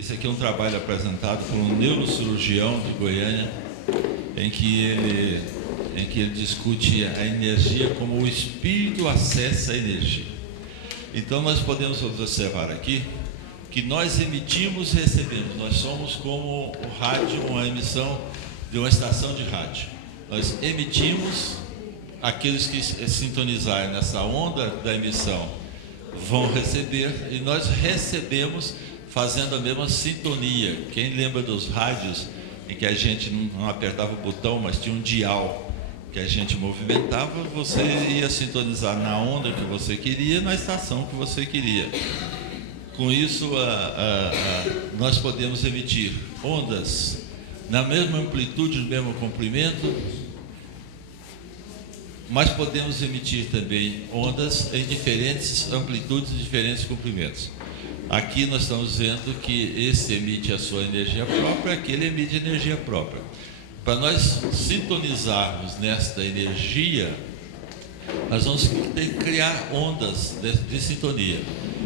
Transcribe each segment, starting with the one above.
Esse aqui é um trabalho apresentado por um neurocirurgião de Goiânia, em que ele discute a energia, como o espírito acessa a energia. Então nós podemos observar aqui que nós emitimos e recebemos. Nós somos como o rádio, uma emissão de uma estação de rádio. Nós emitimos, aqueles que sintonizarem nessa onda da emissão vão receber, e nós recebemos fazendo a mesma sintonia. Quem lembra dos rádios em que a gente não apertava o botão, mas tinha um dial que a gente movimentava, você ia sintonizar na onda que você queria, na estação que você queria. Com isso, nós podemos emitir ondas na mesma amplitude, no mesmo comprimento, mas podemos emitir também ondas em diferentes amplitudes e diferentes comprimentos. Aqui nós estamos vendo que esse emite a sua energia própria, aquele emite energia própria. Para nós sintonizarmos nesta energia, nós vamos ter que criar ondas de sintonia.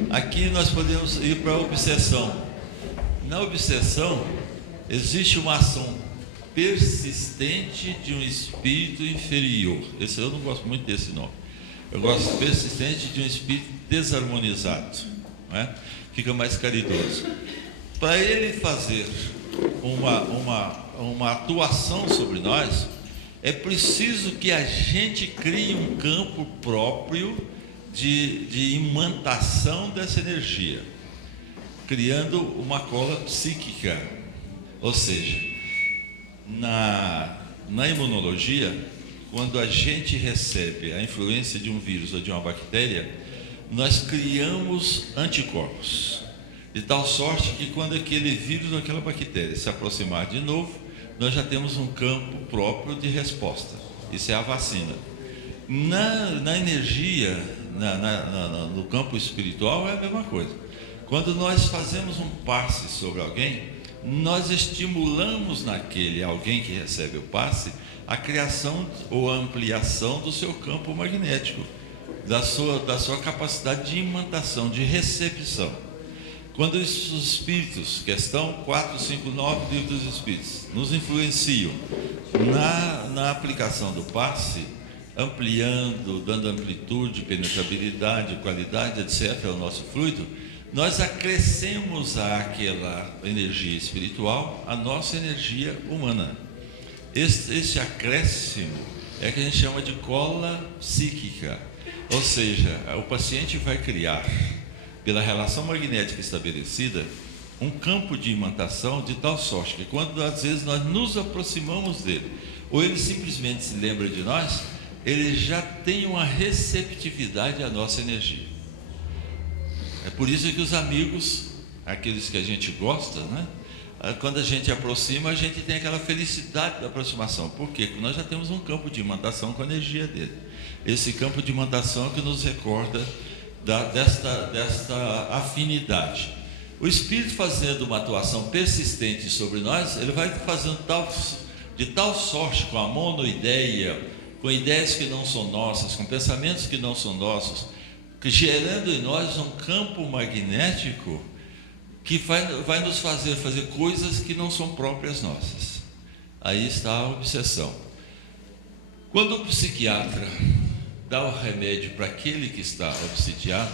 Aqui nós podemos ir para a obsessão. Na obsessão, existe uma ação persistente de um espírito inferior. Esse eu não gosto muito desse nome. Eu gosto persistente de um espírito desarmonizado, não é? Fica mais caridoso. Para ele fazer uma atuação sobre nós, é preciso que a gente crie um campo próprio de imantação dessa energia, criando uma cola psíquica. Ou seja, na imunologia, quando a gente recebe a influência de um vírus ou de uma bactéria, nós criamos anticorpos, de tal sorte que quando aquele vírus ou aquela bactéria se aproximar de novo, nós já temos um campo próprio de resposta. Isso é a vacina. Na energia, no campo espiritual, é a mesma coisa. Quando nós fazemos um passe sobre alguém, nós estimulamos naquele alguém que recebe o passe a criação ou a ampliação do seu campo magnético, da sua capacidade de imantação, de recepção. Quando os espíritos, questão 459 do Livro dos Espíritos, nos influenciam na aplicação do passe, ampliando, dando amplitude, penetrabilidade, qualidade, etc., ao nosso fluido, nós acrescemos àquela energia espiritual a nossa energia humana. Esse acréscimo é que a gente chama de cola psíquica. Ou seja, o paciente vai criar, pela relação magnética estabelecida, um campo de imantação de tal sorte que quando às vezes nós nos aproximamos dele, ou ele simplesmente se lembra de nós, ele já tem uma receptividade à nossa energia. É por isso que os amigos, aqueles que a gente gosta, né? Quando a gente aproxima, a gente tem aquela felicidade da aproximação. Por quê? Porque nós já temos um campo de imantação com a energia dele. Esse campo de imantação que nos recorda desta afinidade. O Espírito fazendo uma atuação persistente sobre nós, ele vai fazendo de tal sorte, com a monoideia, com ideias que não são nossas, com pensamentos que não são nossos, que gerando em nós um campo magnético que vai nos fazer coisas que não são próprias nossas. Aí está a obsessão. Quando o psiquiatra dá o remédio para aquele que está obsidiado,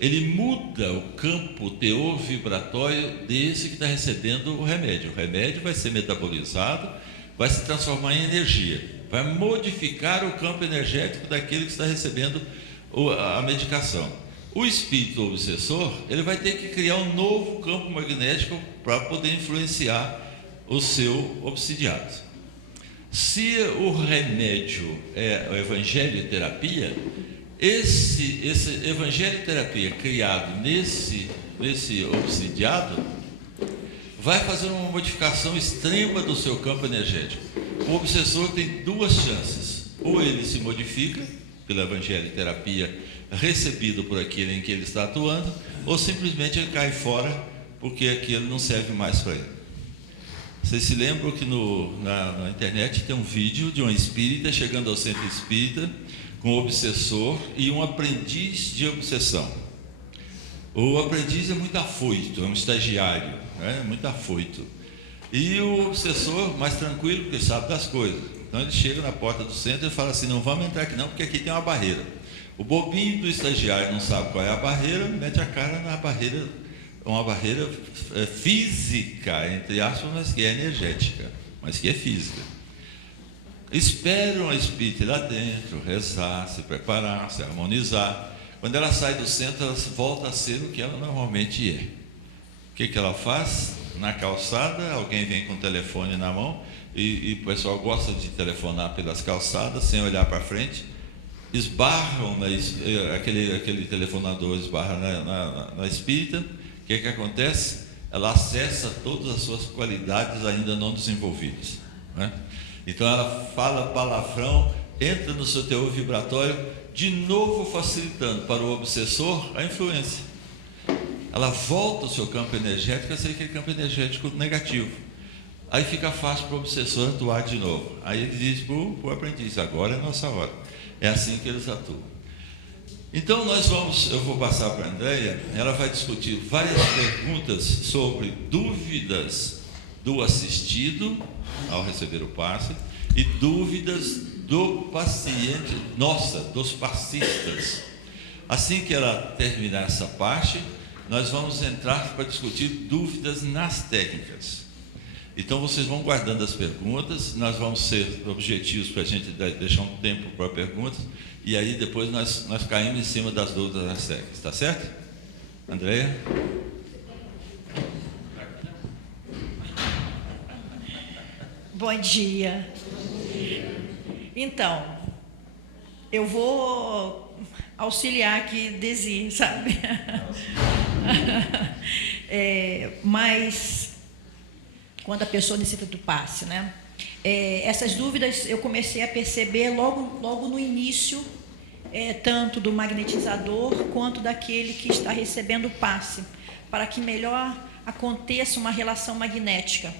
ele muda o campo teor vibratório desse que está recebendo o remédio. O remédio vai ser metabolizado, vai se transformar em energia, vai modificar o campo energético daquele que está recebendo a medicação. O espírito obsessor, ele vai ter que criar um novo campo magnético para poder influenciar o seu obsidiado. Se o remédio é o evangelho-terapia, esse evangelho-terapia criado nesse obsidiado vai fazer uma modificação extrema do seu campo energético. O obsessor tem duas chances: ou ele se modifica pela evangelho-terapia recebido por aquele em que ele está atuando, ou simplesmente ele cai fora porque aquilo não serve mais para ele. Vocês se lembram que na internet tem um vídeo de uma espírita chegando ao centro espírita com um obsessor e um aprendiz de obsessão. O aprendiz é muito afoito, é um estagiário, né? Muito afoito. E o obsessor mais tranquilo, porque sabe das coisas. Então ele chega na porta do centro e fala assim: não vamos entrar aqui não, porque aqui tem uma barreira. O bobinho do estagiário não sabe qual é a barreira, mete a cara na barreira, uma barreira física, entre aspas, mas que é energética, mas que é física. Esperam a espírita ir lá dentro, rezar, se preparar, se harmonizar. Quando ela sai do centro, ela volta a ser o que ela normalmente é. O que ela faz? Na calçada, alguém vem com o telefone na mão, e o pessoal gosta de telefonar pelas calçadas, sem olhar para frente, esbarram, aquele telefonador esbarra na espírita. O que acontece? Ela acessa todas as suas qualidades ainda não desenvolvidas, né? Então ela fala palavrão, entra no seu teor vibratório, de novo facilitando para o obsessor a influência. Ela volta o seu campo energético a ser aquele campo energético negativo. Aí fica fácil para o obsessor atuar de novo. Aí ele diz para o aprendiz: agora é nossa hora. É assim que eles atuam. Então eu vou passar para a Andréia, ela vai discutir várias perguntas sobre dúvidas do assistido ao receber o passe e dúvidas do paciente, dos passistas. Assim que ela terminar essa parte, nós vamos entrar para discutir dúvidas nas técnicas. Então vocês vão guardando as perguntas, nós vamos ser objetivos para a gente deixar um tempo para perguntas, e aí depois nós caímos em cima das dúvidas nas técnicas, tá certo? Andréia? Bom dia. Então, eu vou auxiliar aqui Desi, sabe? Mas quando a pessoa necessita do passe, né? Essas dúvidas eu comecei a perceber logo no início, tanto do magnetizador quanto daquele que está recebendo o passe, para que melhor aconteça uma relação magnética.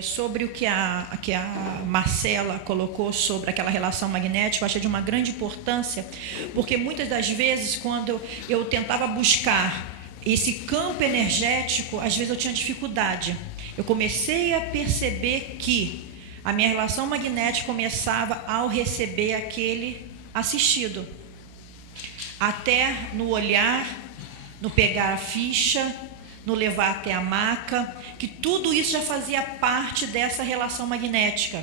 Sobre o que a Marcela colocou sobre aquela relação magnética, eu achei de uma grande importância, porque muitas das vezes, quando eu tentava buscar esse campo energético, às vezes eu tinha dificuldade. Eu comecei a perceber que a minha relação magnética começava ao receber aquele assistido, até no olhar, no pegar a ficha, no levar até a maca, que tudo isso já fazia parte dessa relação magnética.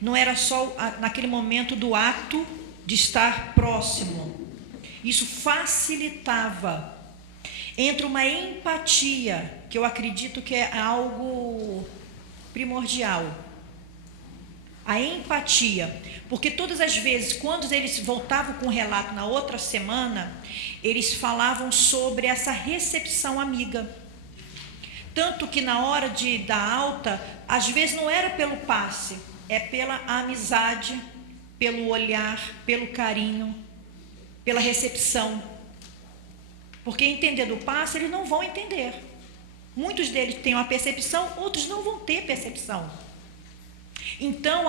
Não era só naquele momento do ato de estar próximo. Isso facilitava. Entra uma empatia, que eu acredito que é algo primordial. A empatia, porque todas as vezes, quando eles voltavam com o relato na outra semana, eles falavam sobre essa recepção amiga. Tanto que na hora de dar alta, às vezes não era pelo passe, é pela amizade, pelo olhar, pelo carinho, pela recepção. Porque entender do passe, eles não vão entender. Muitos deles têm uma percepção, outros não vão ter percepção. Então,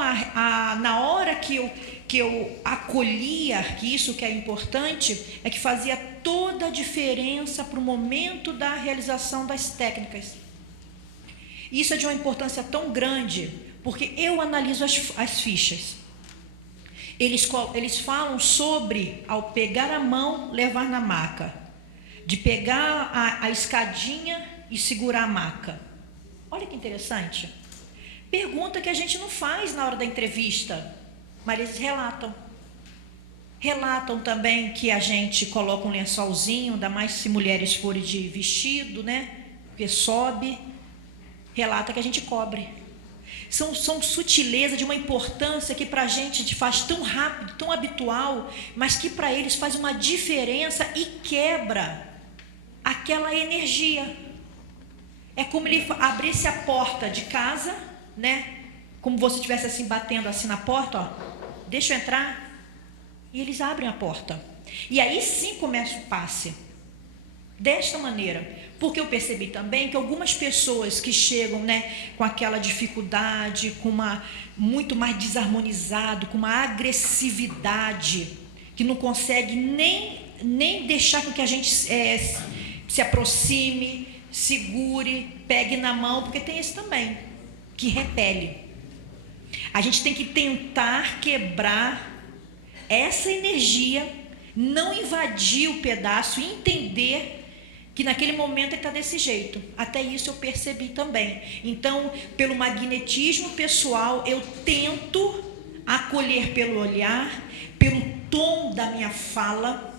na hora que eu acolhia, que isso que é importante, é que fazia toda a diferença para o momento da realização das técnicas. Isso é de uma importância tão grande, porque eu analiso as fichas. Eles falam sobre, ao pegar a mão, levar na maca, de pegar a escadinha e segurar a maca. Olha que interessante. Pergunta que a gente não faz na hora da entrevista, mas eles relatam. Relatam também que a gente coloca um lençolzinho, ainda mais se mulheres forem de vestido, né? Porque sobe. Relata que a gente cobre. São sutilezas de uma importância que para a gente faz tão rápido, tão habitual, mas que para eles faz uma diferença e quebra aquela energia. É como ele abrisse a porta de casa, né? Como você estivesse assim batendo assim na porta, ó, deixa eu entrar, e eles abrem a porta. E aí sim começa o passe. Desta maneira, porque eu percebi também que algumas pessoas que chegam, né, com aquela dificuldade, com muito mais desarmonizado, com uma agressividade, que não consegue nem nem deixar com que a gente se aproxime, segure, pegue na mão, porque tem esse também, que repele. A gente tem que tentar quebrar essa energia, não invadir o pedaço, entender que naquele momento ele está desse jeito. Até isso eu percebi também. Então, pelo magnetismo pessoal, eu tento acolher pelo olhar, pelo tom da minha fala,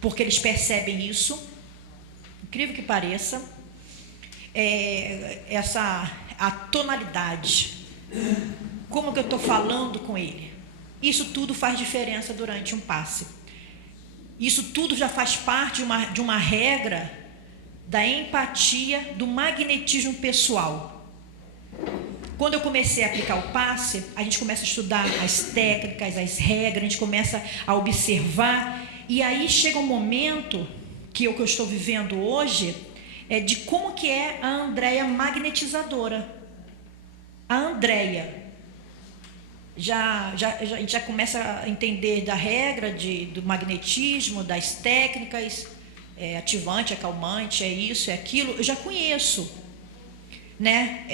porque eles percebem isso, incrível que pareça, a tonalidade, como que eu estou falando com ele. Isso tudo faz diferença durante um passe. Isso tudo já faz parte de uma regra da empatia, do magnetismo pessoal. Quando eu comecei a aplicar o passe, a gente começa a estudar as técnicas, as regras, a gente começa a observar, e aí chega um momento, que é o que eu estou vivendo hoje, de como que é a Andréia magnetizadora. A Andréia. A gente já começa a entender da regra do magnetismo, das técnicas, ativante, acalmante, é isso, é aquilo, eu já conheço, né?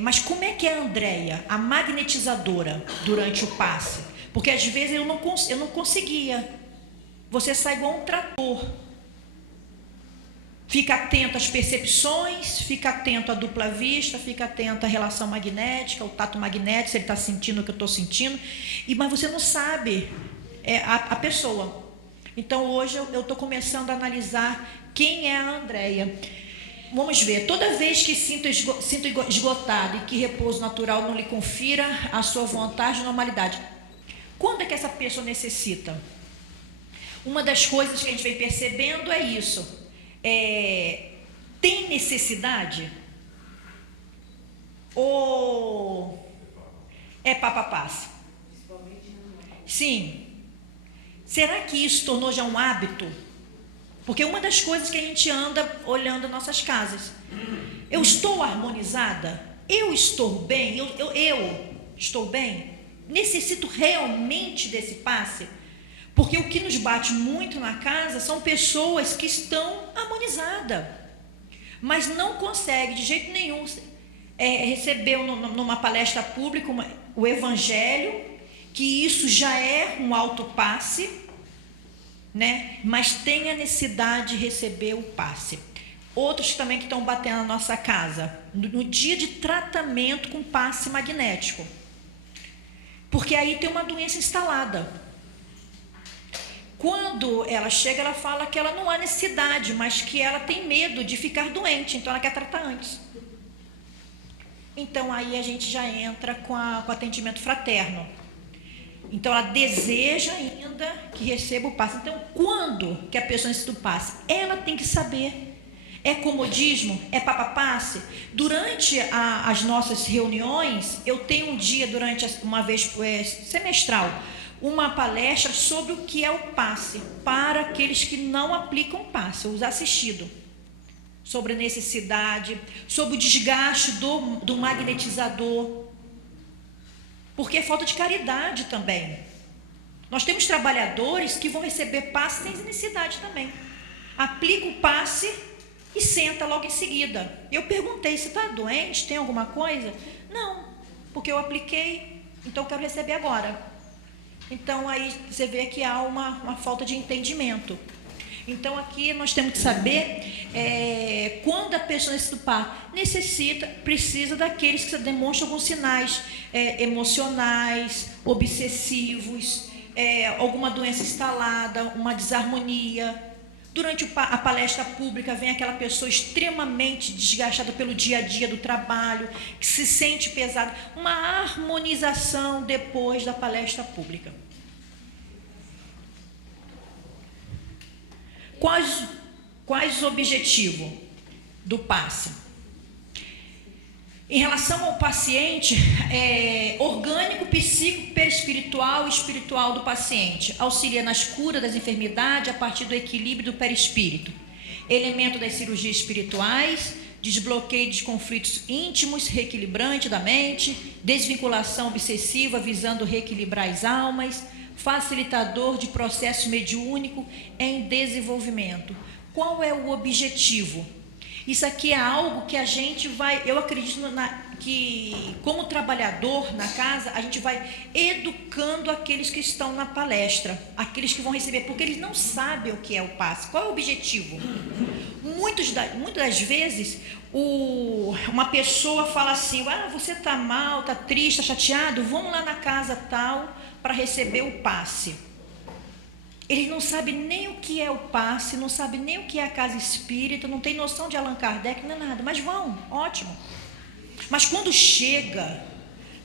Mas como é que é a Andréia, a magnetizadora, durante o passe? Porque às vezes eu não conseguia. Você sai igual um trator. Fica atento às percepções, fica atento à dupla vista, fica atento à relação magnética, ao tato magnético, se ele está sentindo o que eu estou sentindo, mas você não sabe a pessoa. Então hoje eu estou começando a analisar quem é a Andréia. Vamos ver, toda vez que sinto esgotado e que repouso natural não lhe confira a sua vontade e normalidade, quando é que essa pessoa necessita? Uma das coisas que a gente vem percebendo é isso. Tem necessidade? Ou é passe? Sim. Será que isso tornou já um hábito? Porque uma das coisas que a gente anda olhando nossas casas, eu estou harmonizada? Eu estou bem? Eu estou bem? Necessito realmente desse passe? Porque o que nos bate muito na casa são pessoas que estão harmonizadas, mas não conseguem de jeito nenhum receber numa palestra pública o evangelho, que isso já é um autopasse, né? Mas tem a necessidade de receber o passe. Outros também que estão batendo na nossa casa, no dia de tratamento com passe magnético, porque aí tem uma doença instalada. Quando ela chega, ela fala que ela não há necessidade, mas que ela tem medo de ficar doente, então ela quer tratar antes. Então aí a gente já entra com o atendimento fraterno. Então ela deseja ainda que receba o passe. Então quando que a pessoa necessita do passe? Ela tem que saber. É comodismo? É passe? Durante as nossas reuniões, eu tenho um dia, uma vez semestral, uma palestra sobre o que é o passe, para aqueles que não aplicam passe, os assistidos, sobre a necessidade, sobre o desgaste do magnetizador, porque é falta de caridade também. Nós temos trabalhadores que vão receber passe sem necessidade também, aplica o passe e senta logo em seguida. Eu perguntei, você está doente, tem alguma coisa? Não, porque eu apliquei, então eu quero receber agora. Então aí você vê que há uma falta de entendimento. Então aqui nós temos que saber quando a pessoa precisa daqueles que demonstram alguns sinais emocionais, obsessivos, alguma doença instalada, uma desarmonia. Durante a palestra pública vem aquela pessoa extremamente desgastada pelo dia a dia do trabalho, que se sente pesada. Uma harmonização depois da palestra pública. Quais os objetivos do passe? Em relação ao paciente, orgânico, psíquico, perispiritual e espiritual do paciente, auxilia nas curas das enfermidades a partir do equilíbrio do perispírito, elemento das cirurgias espirituais, desbloqueio de conflitos íntimos, reequilibrante da mente, desvinculação obsessiva visando reequilibrar as almas, facilitador de processo mediúnico em desenvolvimento. Qual é o objetivo? Isso aqui é algo que a gente vai, eu acredito que como trabalhador na casa, a gente vai educando aqueles que estão na palestra, aqueles que vão receber, porque eles não sabem o que é o passe. Qual é o objetivo? Muitas das vezes, uma pessoa fala assim, você está mal, está triste, está chateado, vamos lá na casa tal para receber o passe. Eles não sabem nem o que é o passe, não sabem nem o que é a casa espírita, não tem noção de Allan Kardec, nem nada, mas vão, ótimo. Mas quando chega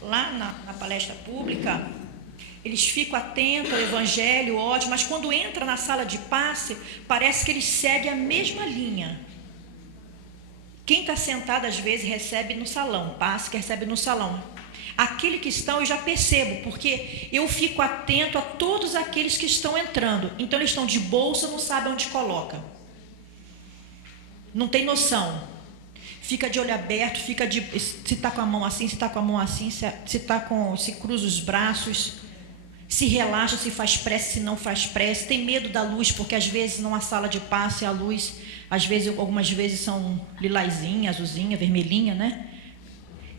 lá na palestra pública, eles ficam atentos ao evangelho, ótimo, mas quando entra na sala de passe, parece que eles seguem a mesma linha. Quem está sentado às vezes recebe no salão, passe que recebe no salão. Aquele que estão eu já percebo, porque eu fico atento a todos aqueles que estão entrando. Então eles estão de bolsa, não sabem onde coloca. Não tem noção. Fica de olho aberto, se está com a mão assim, se está com a mão assim, se cruza os braços, se relaxa, se faz prece, se não faz prece. Tem medo da luz, porque às vezes numa sala de passe a luz, algumas vezes são lilazinha, azulzinha, vermelhinha, né?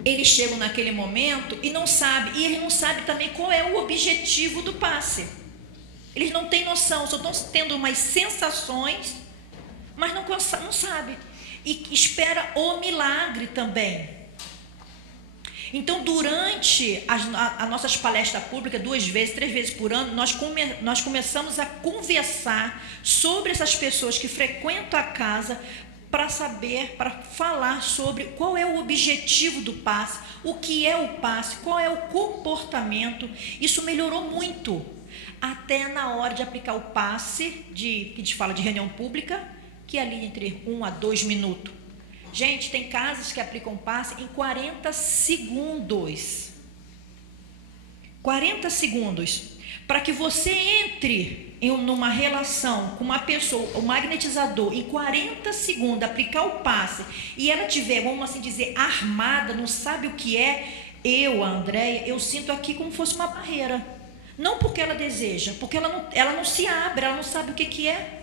Eles chegam naquele momento e não sabem, e eles não sabem também qual é o objetivo do passe. Eles não têm noção, só estão tendo umas sensações, mas não sabem. E espera o milagre também. Então, durante as nossas palestras públicas, 2 vezes, 3 vezes por ano, nós começamos a conversar sobre essas pessoas que frequentam a casa, para falar sobre qual é o objetivo do passe, o que é o passe, qual é o comportamento. Isso melhorou muito, até na hora de aplicar o passe, que a gente fala de reunião pública, que é ali entre 1 a 2 minutos. Gente, tem casas que aplicam passe em 40 segundos. 40 segundos. Para que você entre numa relação com uma pessoa, o magnetizador, em 40 segundos, aplicar o passe, e ela tiver, vamos assim dizer, armada, não sabe o que é, a Andréia, eu sinto aqui como fosse uma barreira. Não porque ela deseja, porque ela não se abre, ela não sabe o que é.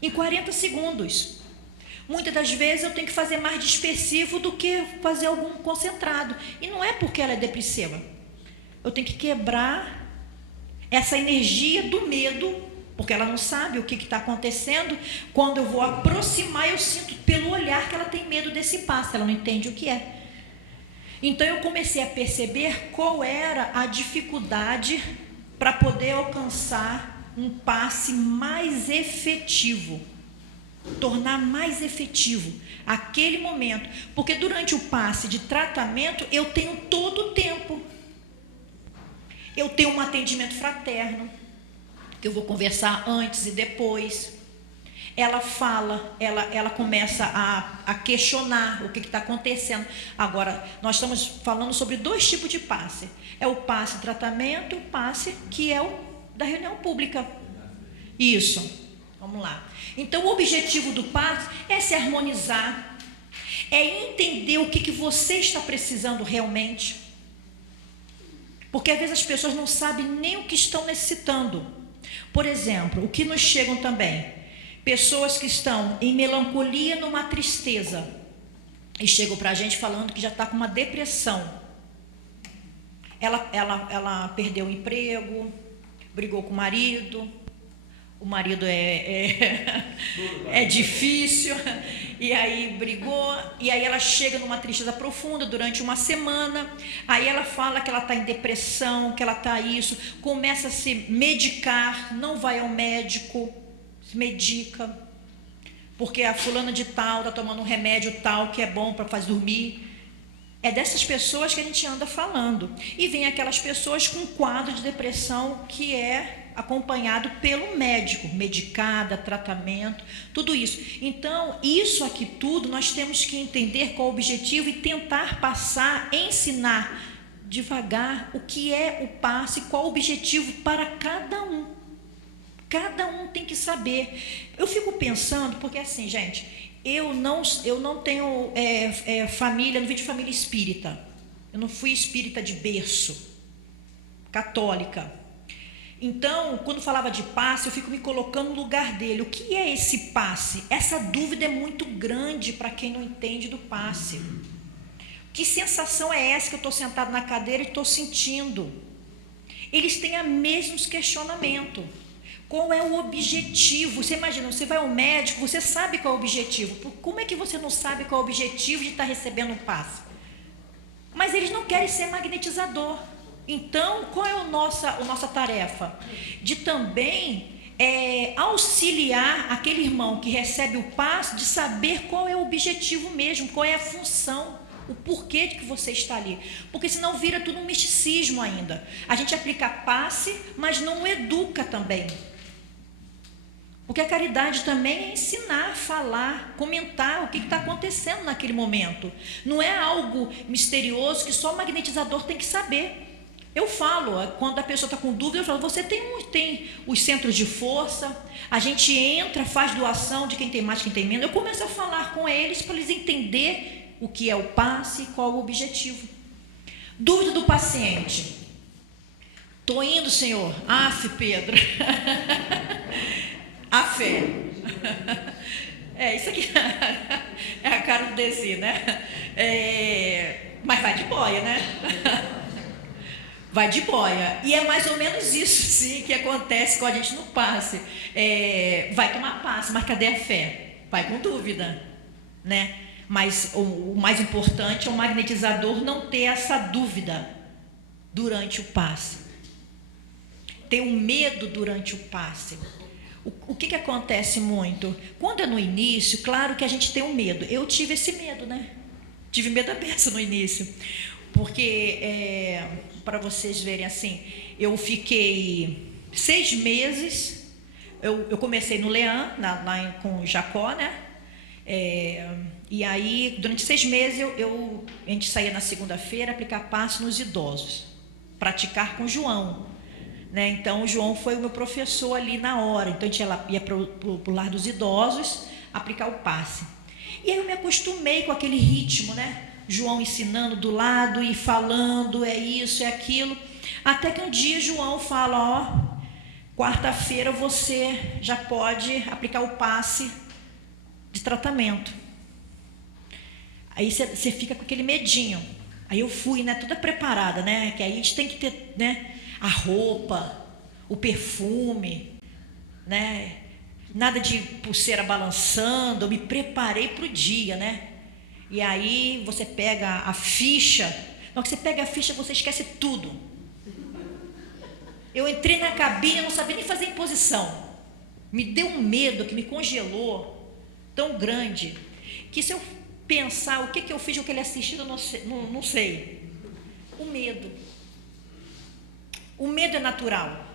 Em 40 segundos. Muitas das vezes eu tenho que fazer mais dispersivo do que fazer algum concentrado. E não é porque ela é depressiva. Eu tenho que quebrar essa energia do medo, porque ela não sabe o que está acontecendo. Quando eu vou aproximar, eu sinto pelo olhar que ela tem medo desse passe, ela não entende o que é. Então eu comecei a perceber qual era a dificuldade para poder alcançar um passe mais efetivo, tornar mais efetivo aquele momento, porque durante o passe de tratamento eu tenho todo o tempo. Eu tenho um atendimento fraterno, que eu vou conversar antes e depois. Ela fala, ela começa a questionar o que está acontecendo. Agora, nós estamos falando sobre 2 tipos de passe. É o passe tratamento, o passe que é o da reunião pública. Isso, vamos lá. Então, o objetivo do passe é se harmonizar, é entender o que você está precisando realmente. Porque às vezes as pessoas não sabem nem o que estão necessitando. Por exemplo, o que nos chegam também, pessoas que estão em melancolia, numa tristeza, e chegam para a gente falando que já está com uma depressão. Ela perdeu o emprego, brigou com o marido é difícil, e aí brigou, e aí ela chega numa tristeza profunda durante uma semana, aí ela fala que ela está em depressão, que ela está isso, começa a se medicar, não vai ao médico, se medica, porque a fulana de tal está tomando um remédio tal que é bom para fazer dormir. É dessas pessoas que a gente anda falando. E vem aquelas pessoas com quadro de depressão que é acompanhado pelo médico, medicada, tratamento, tudo isso. Então, isso aqui tudo nós temos que entender qual o objetivo e tentar passar, ensinar devagar o que é o passe, qual o objetivo para cada um. Cada um tem que saber. Eu fico pensando, porque assim, gente, Eu não tenho família, não vim de família espírita. Eu não fui espírita de berço, católica. Então, quando falava de passe, eu fico me colocando no lugar dele. O que é esse passe? Essa dúvida é muito grande para quem não entende do passe. Que sensação é essa que eu estou sentado na cadeira e estou sentindo? Eles têm o mesmo questionamento. Qual é o objetivo? Você imagina, você vai ao médico, você sabe qual é o objetivo. Como é que você não sabe qual é o objetivo de estar recebendo um passe? Mas eles não querem ser magnetizador. Então, qual é a nossa tarefa? De também auxiliar aquele irmão que recebe o passe, de saber qual é o objetivo mesmo, qual é a função, o porquê de que você está ali. Porque senão vira tudo um misticismo ainda. A gente aplica passe, mas não educa também. Porque a caridade também é ensinar, falar, comentar o que está acontecendo naquele momento. Não é algo misterioso que só o magnetizador tem que saber. Eu falo, quando a pessoa está com dúvida, eu falo, você tem os centros de força, a gente entra, faz doação de quem tem mais, quem tem menos. Eu começo a falar com eles para eles entenderem o que é o passe e qual é o objetivo. Dúvida do paciente. Estou indo, senhor. Pedro. A fé. Isso aqui é a cara do Desi, né? Mas vai de boia, né? Vai de boia. E é mais ou menos isso, sim, que acontece com a gente no passe. Vai tomar passe, mas cadê a fé? Vai com dúvida, né? Mas o mais importante é o magnetizador não ter essa dúvida durante o passe. Ter um medo durante o passe. O que acontece muito? Quando é no início, claro que a gente tem um medo. Eu tive esse medo, né? Tive medo da peça no início. Porque, para vocês verem assim, eu fiquei 6 meses, eu comecei no Leão, lá com o Jacó, né? E aí, durante 6 meses, a gente saía na segunda-feira aplicar passe nos idosos, praticar com o João. Né? Então, o João foi o meu professor ali na hora. Então, a gente ia para o lar dos idosos aplicar o passe. E aí eu me acostumei com aquele ritmo, né? João ensinando do lado e falando, é isso, é aquilo. Até que um dia João fala, quarta-feira você já pode aplicar o passe de tratamento. Aí você fica com aquele medinho. Aí eu fui, né, toda preparada, né? Que aí a gente tem que ter, né? A roupa, o perfume, né? Nada de pulseira balançando. Eu me preparei para o dia, né? E aí você pega a ficha. Na hora que você pega a ficha, você esquece tudo. Eu entrei na cabine, eu não sabia nem fazer imposição. Me deu um medo que me congelou tão grande que se eu pensar o que eu fiz com aquele assistido, eu não sei. O medo. O medo é natural.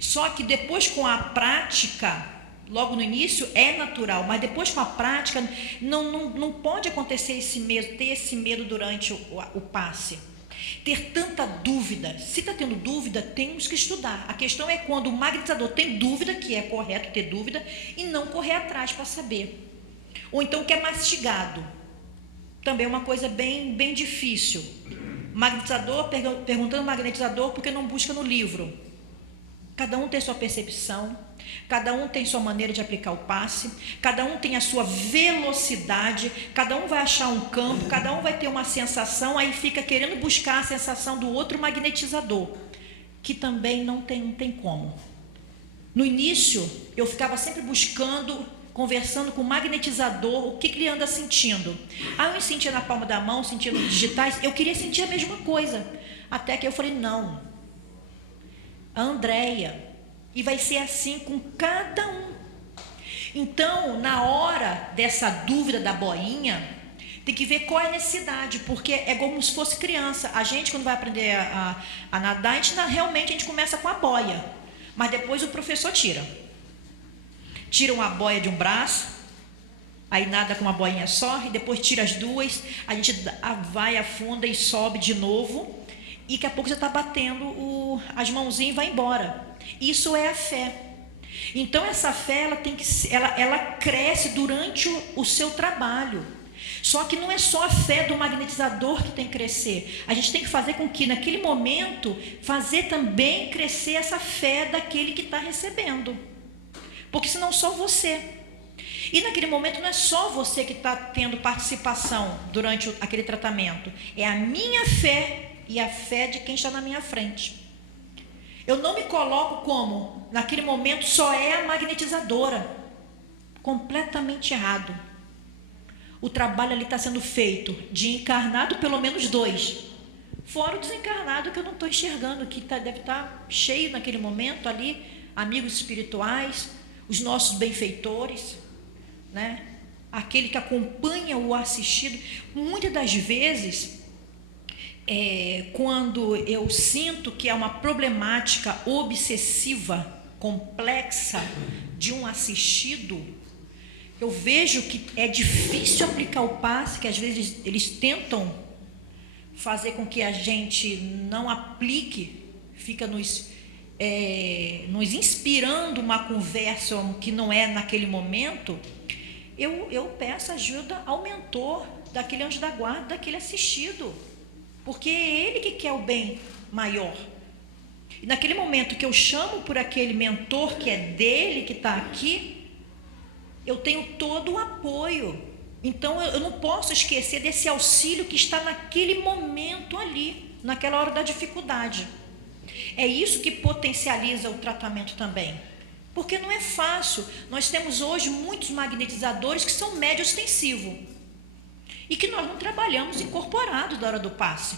Só que depois, com a prática, logo no início é natural, mas depois com a prática não pode acontecer esse medo, ter esse medo durante o passe. Ter tanta dúvida. Se está tendo dúvida, temos que estudar. A questão é quando o magnetizador tem dúvida, que é correto ter dúvida, e não correr atrás para saber. Ou então que é mastigado. Também é uma coisa bem, bem difícil. Magnetizador, perguntando ao magnetizador por que não busca no livro. Cada um tem sua percepção, cada um tem sua maneira de aplicar o passe, cada um tem a sua velocidade, cada um vai achar um campo, cada um vai ter uma sensação, aí fica querendo buscar a sensação do outro magnetizador, que também não tem como. No início, eu ficava sempre buscando, conversando com o magnetizador, o que ele anda sentindo. Eu me sentia na palma da mão, sentindo digitais, eu queria sentir a mesma coisa, até que eu falei, não, a Andréia, e vai ser assim com cada um. Então, na hora dessa dúvida da boinha, tem que ver qual é a necessidade, porque é como se fosse criança. A gente, quando vai aprender a nadar, realmente a gente começa com a boia, mas depois o professor tira uma boia de um braço, aí nada com uma boinha só, e depois tira as duas, a gente vai, afunda e sobe de novo, e daqui a pouco você está batendo as mãozinhas e vai embora. Isso é a fé. Então essa fé ela cresce durante o seu trabalho. Só que não é só a fé do magnetizador que tem que crescer. A gente tem que fazer com que naquele momento fazer também crescer essa fé daquele que está recebendo. Porque senão só você. E naquele momento não é só você que está tendo participação durante aquele tratamento. É a minha fé e a fé de quem está na minha frente. Eu não me coloco como, naquele momento, só é a magnetizadora. Completamente errado. O trabalho ali está sendo feito de encarnado, pelo menos 2. Fora o desencarnado que eu não estou enxergando, que deve estar cheio naquele momento ali, amigos espirituais, os nossos benfeitores, né? Aquele que acompanha o assistido. Muitas das vezes, quando eu sinto que é uma problemática obsessiva, complexa de um assistido, eu vejo que é difícil aplicar o passe, que às vezes eles tentam fazer com que a gente não aplique, fica nos inspirando uma conversa que não é naquele momento. Eu peço ajuda ao mentor daquele anjo da guarda, daquele assistido, porque é ele que quer o bem maior. E naquele momento que eu chamo por aquele mentor que é dele, que está aqui, eu tenho todo o apoio. Então eu não posso esquecer desse auxílio que está naquele momento ali, naquela hora da dificuldade. É isso que potencializa o tratamento também. Porque não é fácil. Nós temos hoje muitos magnetizadores que são médio ostensivo e que nós não trabalhamos incorporados da hora do passe.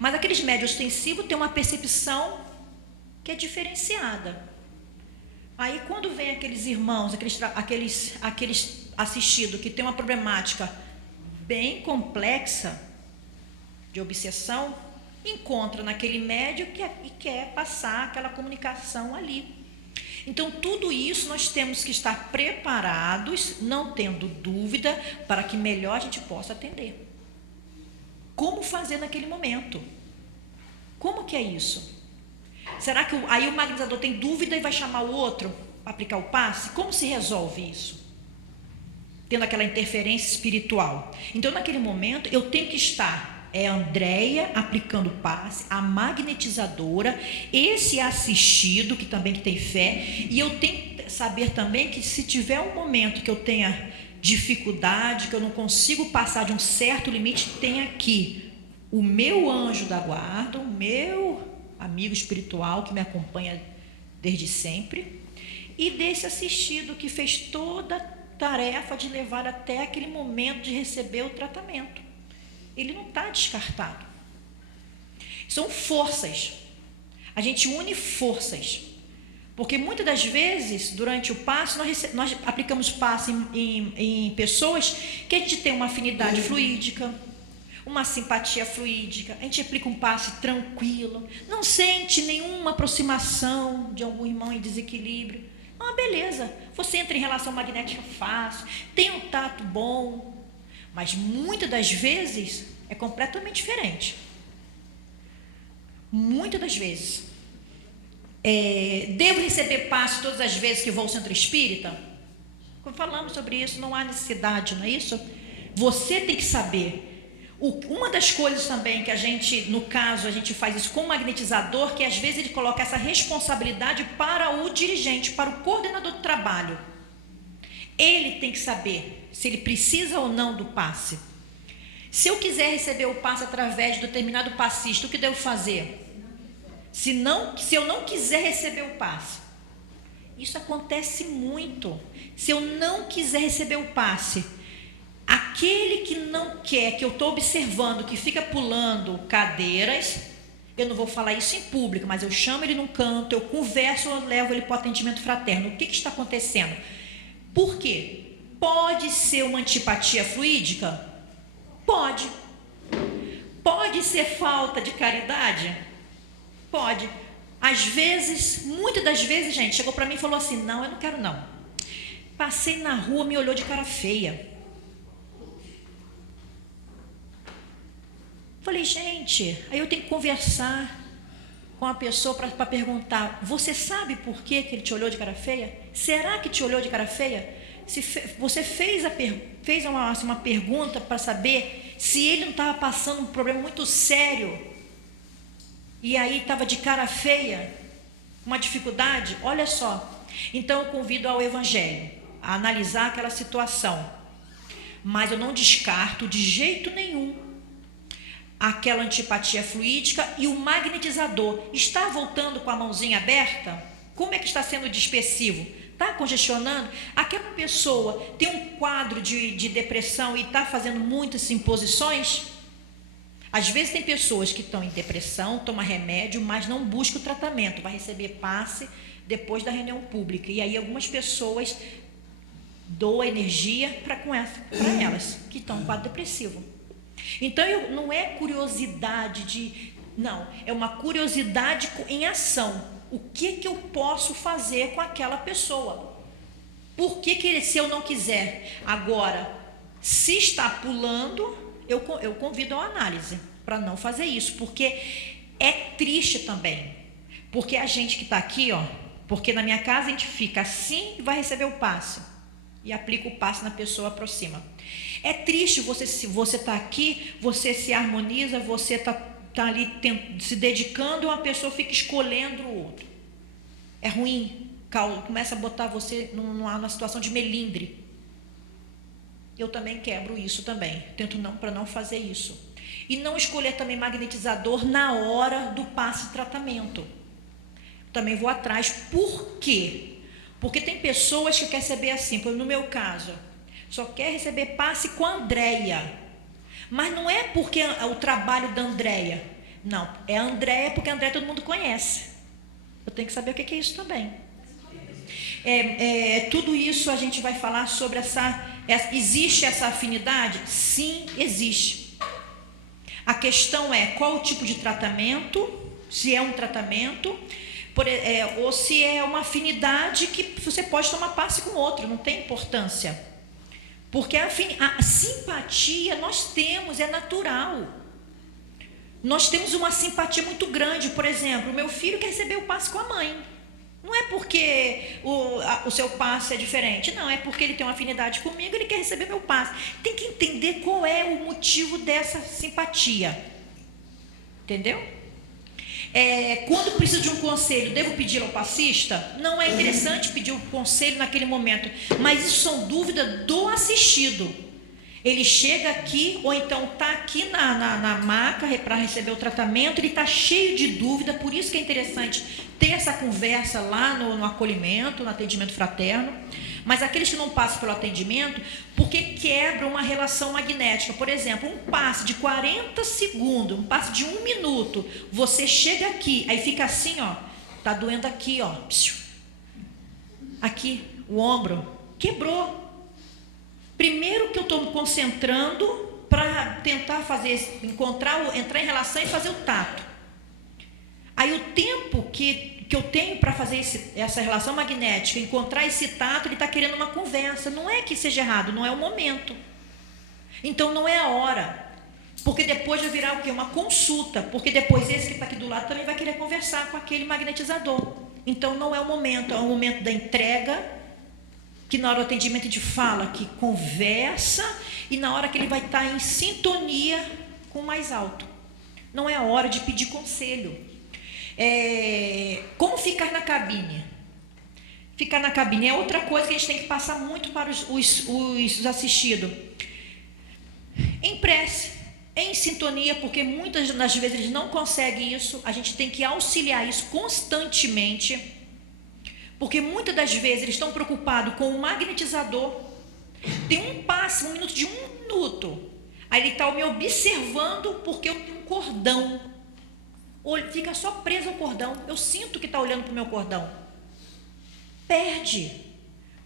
Mas aqueles médio ostensivos têm uma percepção que é diferenciada. Aí quando vem aqueles irmãos, aqueles assistidos que tem uma problemática bem complexa de obsessão, encontra naquele médio e quer passar aquela comunicação ali. Então tudo isso nós temos que estar preparados, não tendo dúvida, para que melhor a gente possa atender. Como fazer naquele momento? Como que é isso? Será que aí o magnetizador tem dúvida e vai chamar o outro para aplicar o passe? Como se resolve isso? Tendo aquela interferência espiritual. Então, naquele momento, eu tenho que estar, a Andréia aplicando o passe, a magnetizadora, esse assistido, que também tem fé, e eu tenho que saber também que se tiver um momento que eu tenha dificuldade, que eu não consigo passar de um certo limite, tem aqui o meu anjo da guarda, o meu amigo espiritual que me acompanha desde sempre, e desse assistido que fez toda a tarefa de levar até aquele momento de receber o tratamento. Ele não está descartado. São forças. A gente une forças. Porque muitas das vezes, durante o passe, nós aplicamos passe em pessoas que a gente tem uma afinidade fluídica, uma simpatia fluídica, a gente aplica um passe tranquilo, não sente nenhuma aproximação de algum irmão em desequilíbrio. Beleza, você entra em relação magnética fácil, tem um tato bom, mas muitas das vezes é completamente diferente. Muitas das vezes. Devo receber passe todas as vezes que vou ao centro espírita? Quando falamos sobre isso, não há necessidade, não é isso? Você tem que saber. Uma das coisas também que a gente, no caso, a gente faz isso com o magnetizador, que às vezes ele coloca essa responsabilidade para o dirigente, para o coordenador do trabalho. Ele tem que saber se ele precisa ou não do passe. Se eu quiser receber o passe através de determinado passista, o que devo fazer? Se eu não quiser receber o passe, isso acontece muito. Se eu não quiser receber o passe, aquele que não quer, que eu estou observando, que fica pulando cadeiras, eu não vou falar isso em público, mas eu chamo ele num canto, eu converso, eu levo ele para o atendimento fraterno. O que está acontecendo? Por quê? Pode ser uma antipatia fluídica? Pode. Pode ser falta de caridade? Pode. Às vezes, muitas das vezes, gente, chegou para mim e falou assim, não, eu não quero não. Passei na rua, me olhou de cara feia. Falei, gente, aí eu tenho que conversar com a pessoa para perguntar: você sabe por que ele te olhou de cara feia? Será que te olhou de cara feia? Você fez uma pergunta para saber se ele não estava passando um problema muito sério e aí estava de cara feia, uma dificuldade? Olha só. Então eu convido ao Evangelho a analisar aquela situação, mas eu não descarto de jeito nenhum aquela antipatia fluídica. E o magnetizador está voltando com a mãozinha aberta? Como é que está sendo dispersivo? Está congestionando? Aquela pessoa tem um quadro de depressão e está fazendo muitas imposições? Às vezes tem pessoas que estão em depressão, tomam remédio, mas não buscam o tratamento, vai receber passe depois da reunião pública. E aí algumas pessoas doam energia para elas que estão em quadro depressivo. Então não é curiosidade não, é uma curiosidade em ação. O que eu posso fazer com aquela pessoa? Por que se eu não quiser? Agora, se está pulando, eu convido a análise para não fazer isso, porque é triste também. Porque a gente que está aqui, porque na minha casa a gente fica assim e vai receber o passe. E aplica o passe na pessoa, aproxima. É triste se você está aqui, você se harmoniza, você está ali se dedicando, uma pessoa fica escolhendo o outro. É ruim, começa a botar você numa situação de melindre. Eu também quebro isso também, tento para não fazer isso. E não escolher também magnetizador na hora do passe de tratamento. Também vou atrás. Por quê? Porque tem pessoas que querem receber assim, como no meu caso, só quer receber passe com a Andréia. Mas não é porque é o trabalho da Andréia. Não, é a Andréia porque a Andréia todo mundo conhece. Eu tenho que saber o que é isso também. Tudo isso a gente vai falar sobre existe essa afinidade? Sim, existe. A questão é qual o tipo de tratamento, se é um tratamento, ou se é uma afinidade que você pode tomar passe com o outro, não tem importância. Porque a simpatia nós temos, é natural. Nós temos uma simpatia muito grande. Por exemplo, o meu filho quer receber o passe com a mãe. Não é porque o seu passe é diferente, não, é porque ele tem uma afinidade comigo, ele quer receber meu passe. Tem que entender qual é o motivo dessa simpatia. Entendeu? Quando preciso de um conselho, devo pedir ao passista? Não é interessante pedir o conselho naquele momento, mas isso são dúvidas do assistido. Ele chega aqui, ou então está aqui na maca para receber o tratamento, ele está cheio de dúvida, por isso que é interessante ter essa conversa lá no acolhimento, no atendimento fraterno. Mas aqueles que não passam pelo atendimento, porque quebram uma relação magnética. Por exemplo, um passe de 40 segundos, um passe de 1 minuto, você chega aqui, aí fica assim, tá doendo aqui, aqui, o ombro, quebrou. Primeiro que eu estou me concentrando para tentar entrar em relação e fazer o tato. Aí o tempo que eu tenho para fazer essa relação magnética, encontrar esse tato, ele está querendo uma conversa. Não é que seja errado, não é o momento. Então não é a hora. Porque depois vai virar o quê? Uma consulta. Porque depois esse que está aqui do lado também vai querer conversar com aquele magnetizador. Então não é o momento, é o momento da entrega, que na hora do atendimento a gente fala, que conversa, e na hora que ele vai estar em sintonia com o mais alto. Não é a hora de pedir conselho. Como ficar na cabine? Ficar na cabine é outra coisa que a gente tem que passar muito para os assistidos. Em prece, em sintonia, porque muitas das vezes eles não conseguem isso, a gente tem que auxiliar isso constantemente. Porque muitas das vezes eles estão preocupados com o magnetizador. Tem um passe, 1 minuto de 1 minuto. Aí ele está me observando porque eu tenho um cordão. Ou ele fica só preso ao cordão. Eu sinto que está olhando para o meu cordão. Perde.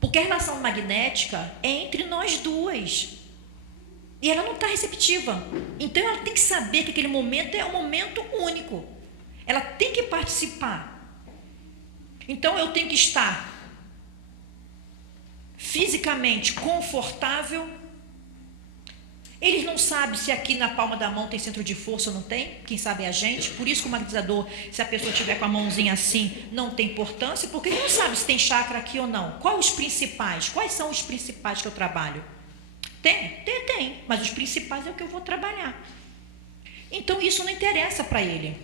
Porque a relação magnética é entre nós duas. E ela não está receptiva. Então ela tem que saber que aquele momento é um momento único. Ela tem que participar. Então eu tenho que estar fisicamente confortável, Eles não sabem se aqui na palma da mão tem centro de força ou não tem. Quem sabe é a gente. Por isso que o magnetizador, se a pessoa tiver com a mãozinha assim, não tem importância, porque ele não sabe se tem chakra aqui ou não. Quais os principais? Quais são os principais que eu trabalho? Tem, mas os principais é o que eu vou trabalhar. Então isso não interessa para ele.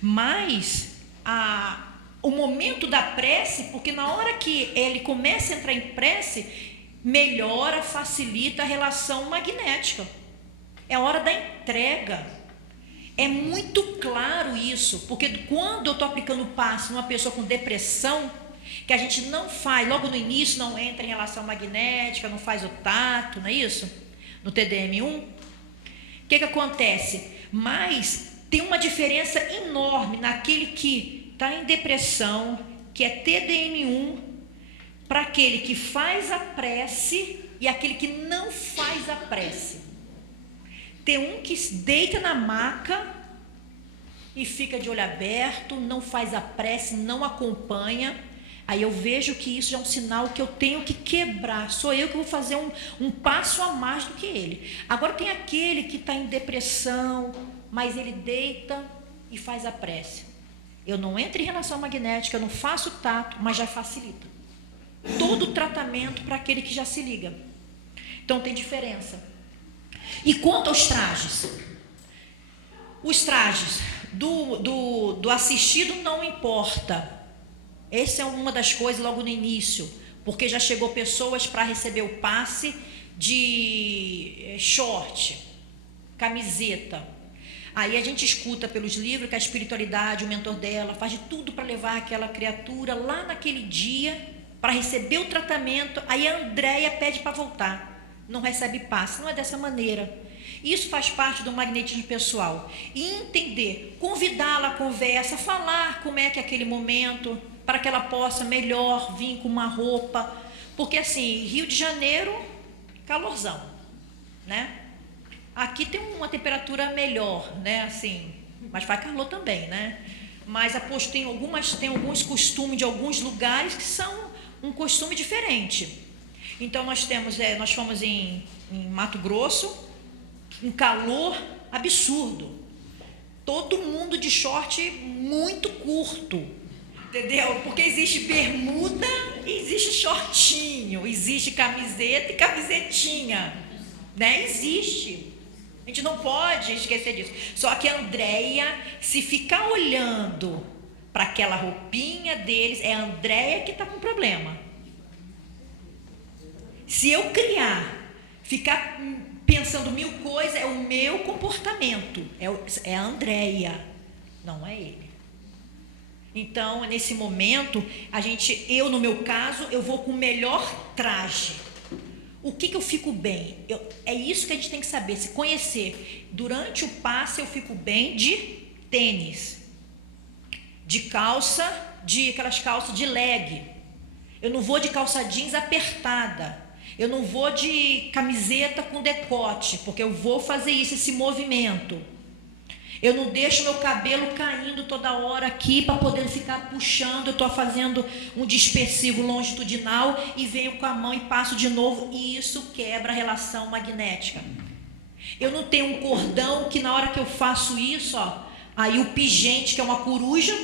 Mas o momento da prece, porque na hora que ele começa a entrar em prece, melhora, facilita a relação magnética. É a hora da entrega. É muito claro isso, porque quando eu estou aplicando o passe numa pessoa com depressão, que a gente não faz, logo no início não entra em relação magnética, não faz o tato, não é isso? No TDM1, o que acontece? Mas tem uma diferença enorme naquele que está em depressão, que é TDM1, para aquele que faz a prece e aquele que não faz a prece. Tem um que deita na maca e fica de olho aberto, não faz a prece, não acompanha. Aí eu vejo que isso já é um sinal que eu tenho que quebrar. Sou eu que vou fazer um passo a mais do que ele. Agora tem aquele que está em depressão, mas ele deita e faz a prece. Eu não entro em relação magnética, eu não faço tato, mas já facilita todo o tratamento para aquele que já se liga. Então tem diferença. E quanto aos trajes? Os trajes do assistido não importa. Essa é uma das coisas logo no início, porque já chegou pessoas para receber o passe de short, camiseta. Aí a gente escuta pelos livros que a espiritualidade, o mentor dela, faz de tudo para levar aquela criatura lá naquele dia para receber o tratamento. Aí a Andréia pede para voltar, não recebe passe. Não é dessa maneira. Isso faz parte do magnetismo pessoal. E entender, convidá-la à conversa, falar como é que é aquele momento, para que ela possa melhor vir com uma roupa. Porque assim, Rio de Janeiro, calorzão, né? Aqui tem uma temperatura melhor, né? Assim, mas faz calor também, né? Mas tem alguns costumes de alguns lugares que são um costume diferente. Então nós fomos em Mato Grosso, um calor absurdo, todo mundo de short muito curto, entendeu? Porque existe bermuda e existe shortinho, existe camiseta e camisetinha, né? Existe. A gente não pode esquecer disso. Só que a Andréia, se ficar olhando para aquela roupinha deles, é a Andréia que está com problema. Se eu ficar pensando mil coisas, é o meu comportamento, é a Andréia, não é ele. Então, nesse momento, eu no meu caso, eu vou com o melhor traje. O que eu fico bem? É isso que a gente tem que saber, se conhecer. Durante o passe eu fico bem de tênis, de calça, aquelas calças de leg. Eu não vou de calça jeans apertada. Eu não vou de camiseta com decote, porque eu vou fazer esse movimento. Eu não deixo meu cabelo caindo toda hora aqui para poder ficar puxando. Eu estou fazendo um dispersivo longitudinal e venho com a mão e passo de novo. E isso quebra a relação magnética. Eu não tenho um cordão que na hora que eu faço isso, aí o pingente, que é uma coruja,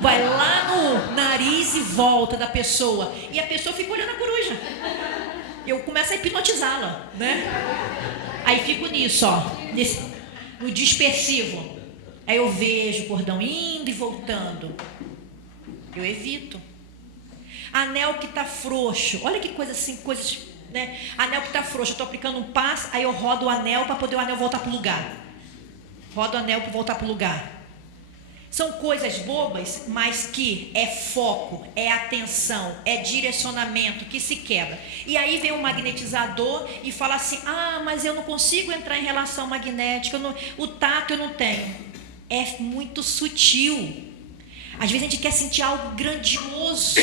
vai lá no nariz e volta da pessoa. E a pessoa fica olhando a coruja. Eu começo a hipnotizá-la, né? Aí fico nisso, no dispersivo. Aí eu vejo o cordão indo e voltando. Eu evito. Anel que está frouxo. Olha que coisa assim, coisas, né? Anel que está frouxo. Eu estou aplicando um passo, aí eu rodo o anel para poder o anel voltar para o lugar. Rodo o anel para voltar para o lugar. São coisas bobas, mas que é foco, é atenção, é direcionamento que se quebra. E aí vem o magnetizador e fala assim: mas eu não consigo entrar em relação magnética, o tato eu não tenho. É muito sutil. Às vezes a gente quer sentir algo grandioso.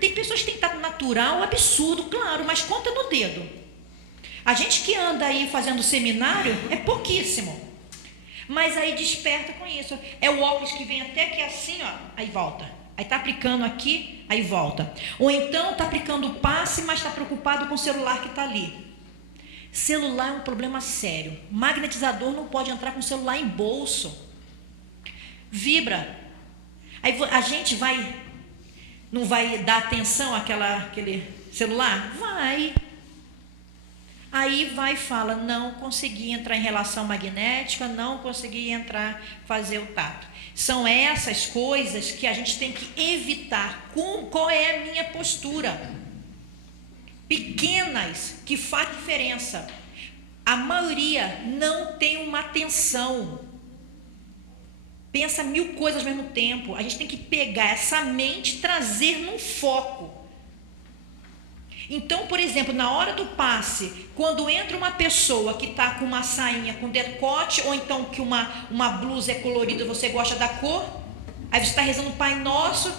Tem pessoas que têm tato natural, absurdo, claro, mas conta no dedo. A gente que anda aí fazendo seminário é pouquíssimo. Mas aí desperta com isso. É o óculos que vem até aqui assim, aí volta. Aí está aplicando aqui, aí volta. Ou então está aplicando o passe, mas está preocupado com o celular que está ali. Celular é um problema sério. Magnetizador não pode entrar com celular em bolso. Vibra. Aí a gente não vai dar atenção àquele celular? Vai. Aí vai e fala, não consegui entrar em relação magnética, não consegui fazer o tato. São essas coisas que a gente tem que evitar. Qual é a minha postura? Pequenas, que faz diferença. A maioria não tem uma atenção. Pensa 1000 coisas ao mesmo tempo. A gente tem que pegar essa mente e trazer num foco. Então, por exemplo, na hora do passe, quando entra uma pessoa que está com uma sainha com decote, ou então que uma blusa é colorida, você gosta da cor, aí você está rezando o Pai Nosso,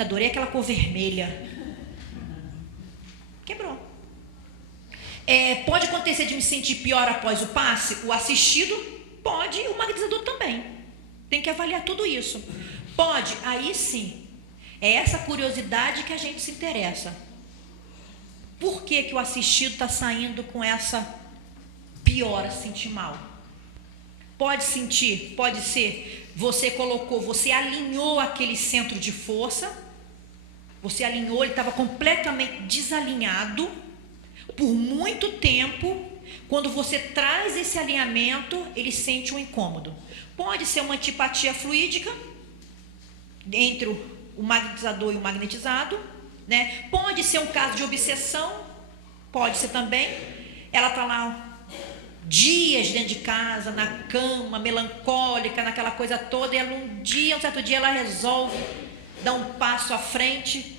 adorei aquela cor vermelha. Quebrou. Pode acontecer de me sentir pior após o passe? O assistido pode, e o magnetizador também. Tem que avaliar tudo isso. Pode, aí sim. É essa curiosidade que a gente se interessa. Por que o assistido está saindo com essa piora, sentir mal? Pode sentir, pode ser, você alinhou aquele centro de força, você alinhou, ele estava completamente desalinhado por muito tempo. Quando você traz esse alinhamento, ele sente um incômodo. Pode ser uma antipatia fluídica entre o magnetizador e o magnetizado, né? Pode ser um caso de obsessão, pode ser também. Ela está lá dias dentro de casa, na cama, melancólica, naquela coisa toda, e um certo dia ela resolve dar um passo à frente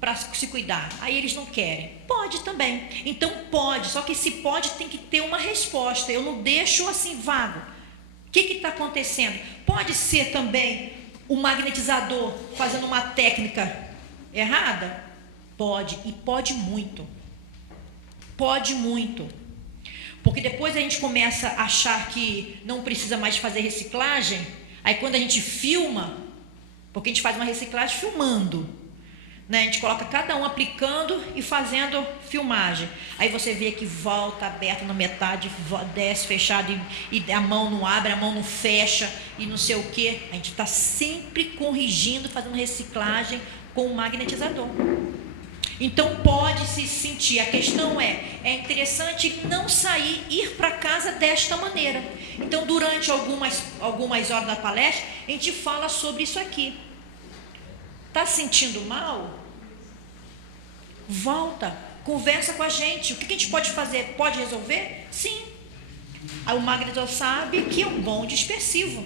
para se cuidar. Aí eles não querem. Pode também. Então pode, só que esse pode tem que ter uma resposta. Eu não deixo assim vago. O que está acontecendo? Pode ser também o magnetizador fazendo uma técnica errada? Pode, e pode muito. Pode muito. Porque depois a gente começa a achar que não precisa mais fazer reciclagem. Aí quando a gente filma, porque a gente faz uma reciclagem filmando, né? A gente coloca cada um aplicando e fazendo filmagem. Aí você vê que volta aberta na metade, desce fechado, e a mão não abre, a mão não fecha, e não sei o que. A gente está sempre corrigindo, fazendo reciclagem com o magnetizador. Então pode se sentir. A questão é interessante não ir para casa desta maneira. Então durante algumas horas da palestra a gente fala sobre isso aqui. Está sentindo mal? Volta, conversa com a gente. O que a gente pode fazer? Pode resolver? Sim. Aí o magnetizador sabe que é um bom dispersivo.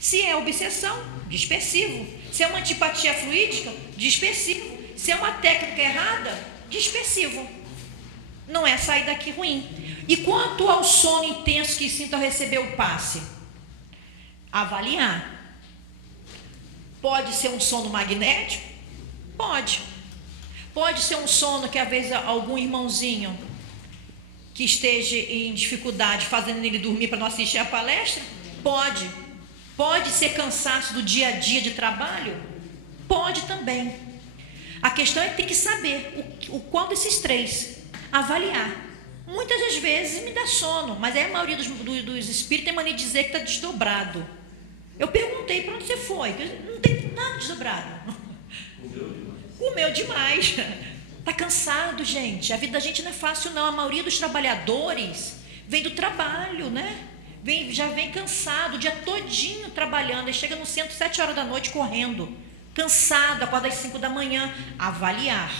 Se é obsessão, dispersivo. Se é uma antipatia fluídica, dispersivo. Se é uma técnica errada, dispersivo. Não é sair daqui ruim. E quanto ao sono intenso que sinto ao receber o passe? Avaliar. Pode ser um sono magnético? Pode. Pode ser um sono que às vezes algum irmãozinho que esteja em dificuldade fazendo ele dormir para não assistir a palestra? Pode. Pode ser cansaço do dia a dia de trabalho? Pode também. A questão é que tem que saber qual desses três, avaliar. Muitas das vezes me dá sono, mas aí a maioria dos espíritos tem mania de dizer que está desdobrado. Eu perguntei, para onde você foi? Não tem nada desdobrado. Comeu demais. Está cansado, gente. A vida da gente não é fácil, não. A maioria dos trabalhadores vem do trabalho, né? Já vem cansado, o dia todinho trabalhando. Aí chega no centro 7 horas da noite correndo. Cansado, acorda às 5 da manhã. Avaliar.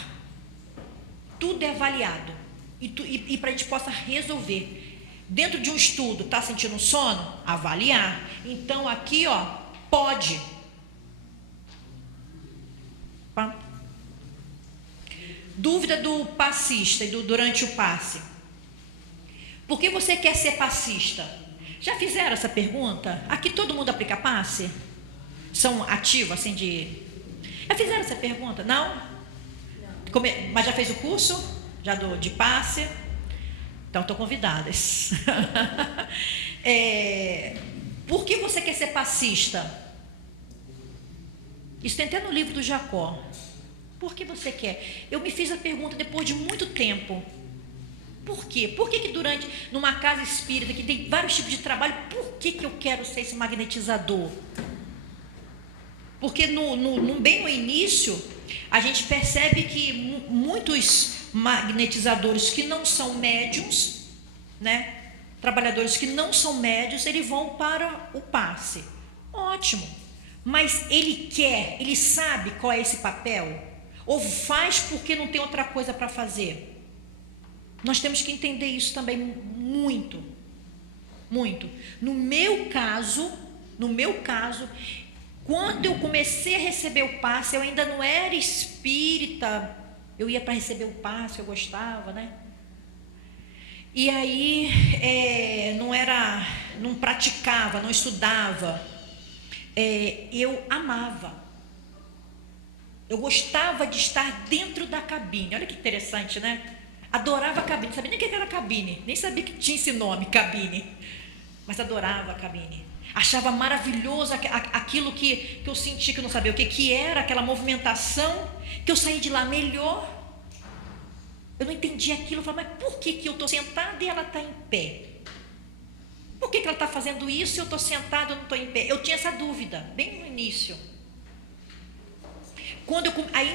Tudo é avaliado. E para a gente possa resolver. Dentro de um estudo, está sentindo sono? Avaliar. Então aqui, pode. Dúvida do passista e durante o passe. Por que você quer ser passista? Já fizeram essa pergunta? Aqui todo mundo aplica passe? São ativos, assim, Já fizeram essa pergunta? Não? Mas já fez o curso? Já de passe? Então, estou convidadas. Por que você quer ser passista? Isso tem até no livro do Jacó. Por que você quer? Eu me fiz a pergunta depois de muito tempo. Por quê? Por que numa casa espírita que tem vários tipos de trabalho, por que eu quero ser esse magnetizador? Porque bem no início, a gente percebe que muitos magnetizadores que não são médiums, né? Trabalhadores que não são médios, eles vão para o passe. Ótimo. Mas ele sabe qual é esse papel? Ou faz porque não tem outra coisa para fazer? Nós temos que entender isso também muito. Muito. No meu caso, quando eu comecei a receber o passe, eu ainda não era espírita. Eu ia para receber o passe, eu gostava, né? E aí não praticava, não estudava. Eu amava. Eu gostava de estar dentro da cabine. Olha que interessante, né? Adorava a cabine. Não sabia nem o que era cabine. Nem sabia que tinha esse nome, cabine. Mas adorava a cabine. Achava maravilhoso aquilo que eu sentia, que eu não sabia o que era, aquela movimentação, que eu saí de lá melhor. Eu não entendia aquilo. Eu falava, mas por que eu estou sentada e ela está em pé? Por que ela está fazendo isso e eu estou sentada e eu não estou em pé? Eu tinha essa dúvida, bem no início.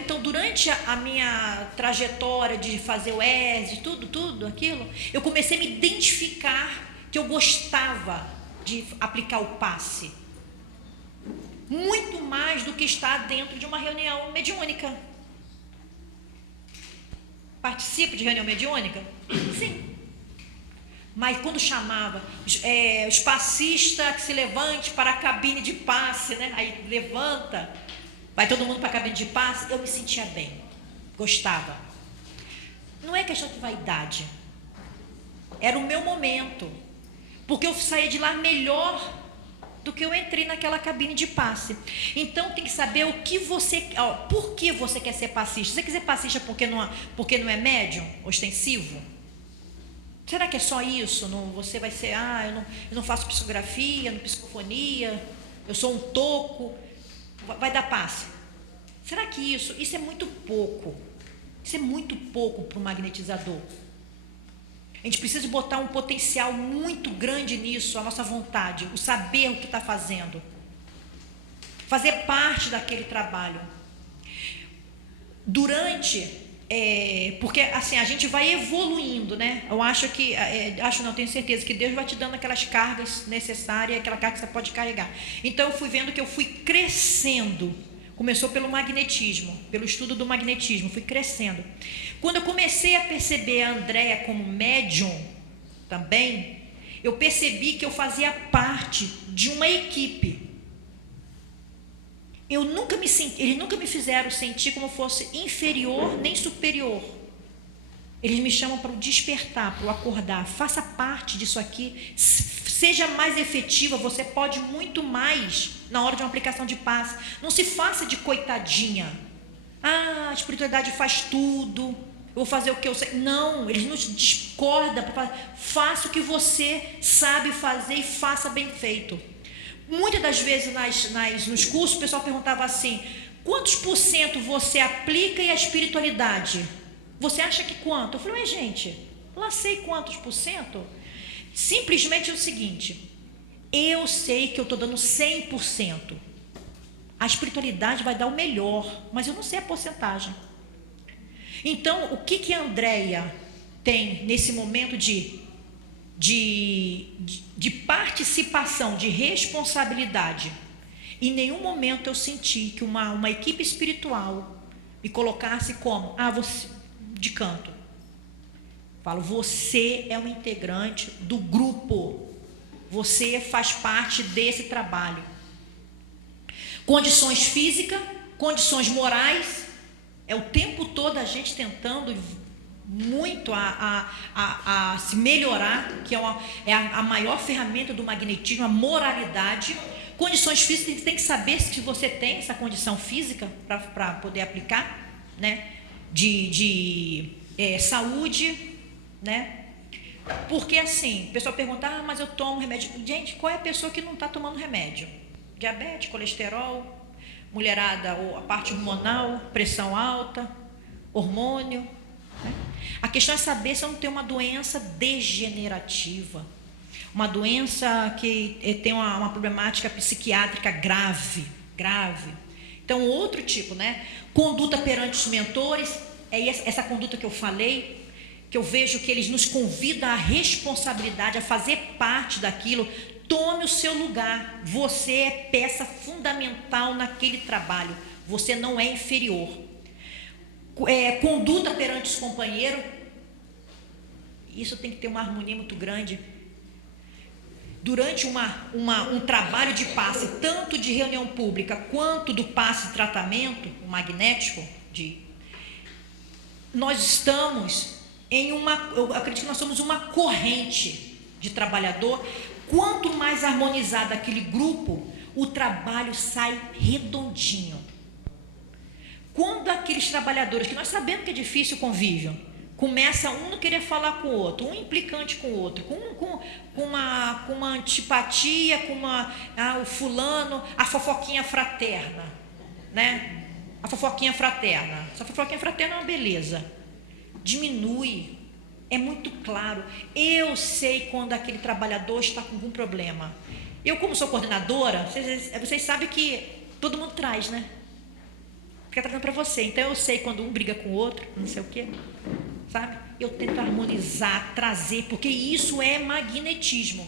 Então, durante a minha trajetória de fazer o ESE, tudo aquilo, eu comecei a me identificar que eu gostava de aplicar o passe. Muito mais do que estar dentro de uma reunião mediúnica. Participo de reunião mediúnica? Sim. Mas quando chamava os passistas que se levante para a cabine de passe, né? Aí levanta, vai todo mundo para a cabine de passe, eu me sentia bem, gostava. Não é questão de vaidade, era o meu momento, porque eu saía de lá melhor do que eu entrei naquela cabine de passe. Então tem que saber por que você quer ser passista. Você quer ser passista porque não é médium, ostensivo? Será que é só isso? Você vai ser, eu não faço psicografia, não psicofonia, eu sou um toco, vai dar passe. Será que isso é muito pouco? Isso é muito pouco para o magnetizador. A gente precisa botar um potencial muito grande nisso, a nossa vontade, o saber o que está fazendo. Fazer parte daquele trabalho. Porque assim, a gente vai evoluindo, né? Eu acho que, tenho certeza que Deus vai te dando aquelas cargas necessárias, aquela carga que você pode carregar. Então eu fui vendo que eu fui crescendo. Começou pelo magnetismo, pelo estudo do magnetismo, fui crescendo. Quando eu comecei a perceber a Andréia como médium também, eu percebi que eu fazia parte de uma equipe. Eles nunca me fizeram sentir como fosse inferior nem superior. Eles me chamam para o despertar, para o acordar. Faça parte disso aqui. Seja mais efetiva, você pode muito mais na hora de uma aplicação de passe. Não se faça de coitadinha. A espiritualidade faz tudo. Eu vou fazer o que eu sei. Não, eles não discordam. Faça o que você sabe fazer e faça bem feito. Muitas das vezes nos cursos o pessoal perguntava assim: quantos % você aplica e a espiritualidade? Você acha que quanto? Eu falei, gente, lá sei quantos %? Simplesmente é o seguinte: eu sei que eu estou dando 100%. A espiritualidade vai dar o melhor, mas eu não sei a porcentagem. Então, o que a Andréia tem nesse momento de participação, de responsabilidade? Em nenhum momento eu senti que uma equipe espiritual me colocasse como, você de canto. Falo, você é um integrante do grupo, você faz parte desse trabalho. Condições físicas, condições morais, é o tempo todo a gente tentando muito a se melhorar, que é a maior ferramenta do magnetismo, a moralidade. Condições físicas, tem que saber se você tem essa condição física para poder aplicar, né? Saúde, né? Porque assim, o pessoal pergunta, mas eu tomo remédio. Gente, qual é a pessoa que não está tomando remédio? Diabetes, colesterol, mulherada, ou a parte hormonal, pressão alta, hormônio, né? A questão é saber se eu não tenho uma doença degenerativa, uma doença que tem uma problemática psiquiátrica grave. Então, outro tipo, né? Conduta perante os mentores, é essa conduta que eu falei, que eu vejo que eles nos convidam à responsabilidade, a fazer parte daquilo. Tome o seu lugar. Você é peça fundamental naquele trabalho. Você não é inferior. Conduta perante os companheiros. Isso tem que ter uma harmonia muito grande. Durante um trabalho de passe, tanto de reunião pública quanto do passe de tratamento, o magnético, nós estamos eu acredito que nós somos uma corrente de trabalhador. Quanto mais harmonizado aquele grupo, o trabalho sai redondinho. Quando aqueles trabalhadores, que nós sabemos que é difícil o convívio, começa um não querer falar com o outro, um implicante com o outro, com uma antipatia, o fulano, a fofoquinha fraterna, né? A fofoquinha fraterna. Essa fofoquinha fraterna é uma beleza. Diminui. É muito claro. Eu sei quando aquele trabalhador está com algum problema. Eu, como sou coordenadora, vocês sabem que todo mundo traz, né? Fica trazendo para você. Então eu sei quando um briga com o outro, não sei o quê, sabe? Eu tento harmonizar, trazer, porque isso é magnetismo.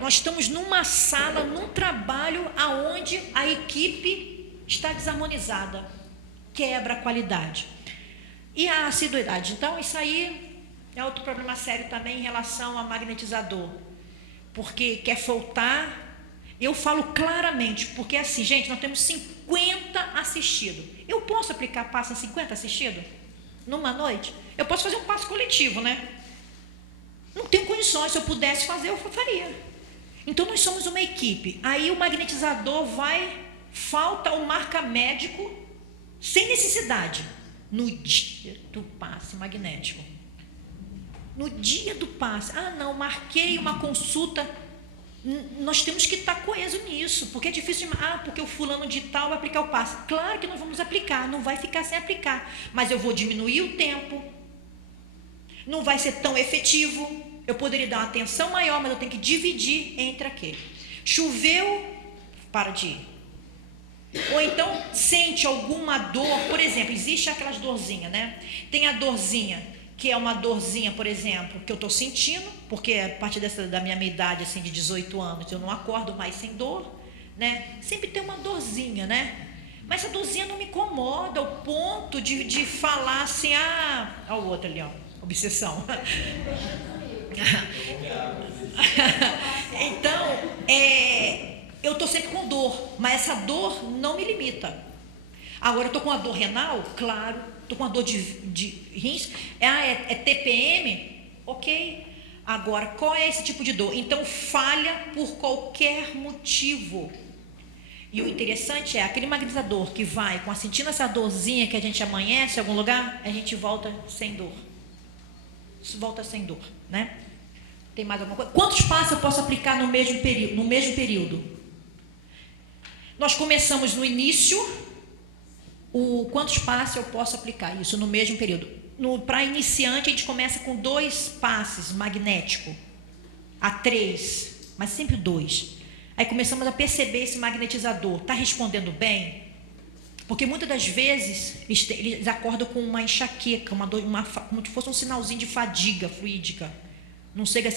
Nós estamos numa sala, num trabalho aonde a equipe está desarmonizada, quebra a qualidade. E a assiduidade, então isso aí é outro problema sério também em relação ao magnetizador, porque quer faltar. Eu falo claramente, porque assim, gente, nós temos 50 assistidos. Eu posso aplicar passe em 50 assistidos? Numa noite? Eu posso fazer um passe coletivo, né? Não tenho condições, se eu pudesse fazer, eu faria. Então nós somos uma equipe. Aí o magnetizador falta o marca médico sem necessidade. No dia do passe magnético. No dia do passe. Não, marquei uma consulta. Nós temos que estar coeso nisso, porque é difícil. Porque o fulano de tal vai aplicar o passe. Claro que nós vamos aplicar, não vai ficar sem aplicar. Mas eu vou diminuir o tempo. Não vai ser tão efetivo. Eu poderia dar uma atenção maior, mas eu tenho que dividir entre aquele. Choveu, para de ir. Ou então sente alguma dor, por exemplo, existe aquelas dorzinhas, né? Tem a dorzinha, que é uma dorzinha, por exemplo, que eu estou sentindo, porque a partir da minha meia idade, assim, de 18 anos, eu não acordo mais sem dor, né? Sempre tem uma dorzinha, né? Mas essa dorzinha não me incomoda ao ponto de falar assim, olha o outro ali, ó, obsessão. Então, eu estou sempre com dor, mas essa dor não me limita. Agora, eu estou com a dor renal? Claro. Estou com a dor de rins? É TPM? Ok. Agora, qual é esse tipo de dor? Então, falha por qualquer motivo. E o interessante é, aquele magnetizador que vai sentindo essa dorzinha que a gente amanhece em algum lugar, a gente volta sem dor. Volta sem dor, né? Tem mais alguma coisa? Quantos passos eu posso aplicar no mesmo período? Nós começamos no início, quantos passos eu posso aplicar? Isso no mesmo período. Para iniciante, a gente começa com 2 passes magnéticos, a 3, mas sempre 2. Aí começamos a perceber esse magnetizador. Está respondendo bem? Porque muitas das vezes eles acordam com uma enxaqueca, uma dor, como se fosse um sinalzinho de fadiga fluídica. Não chega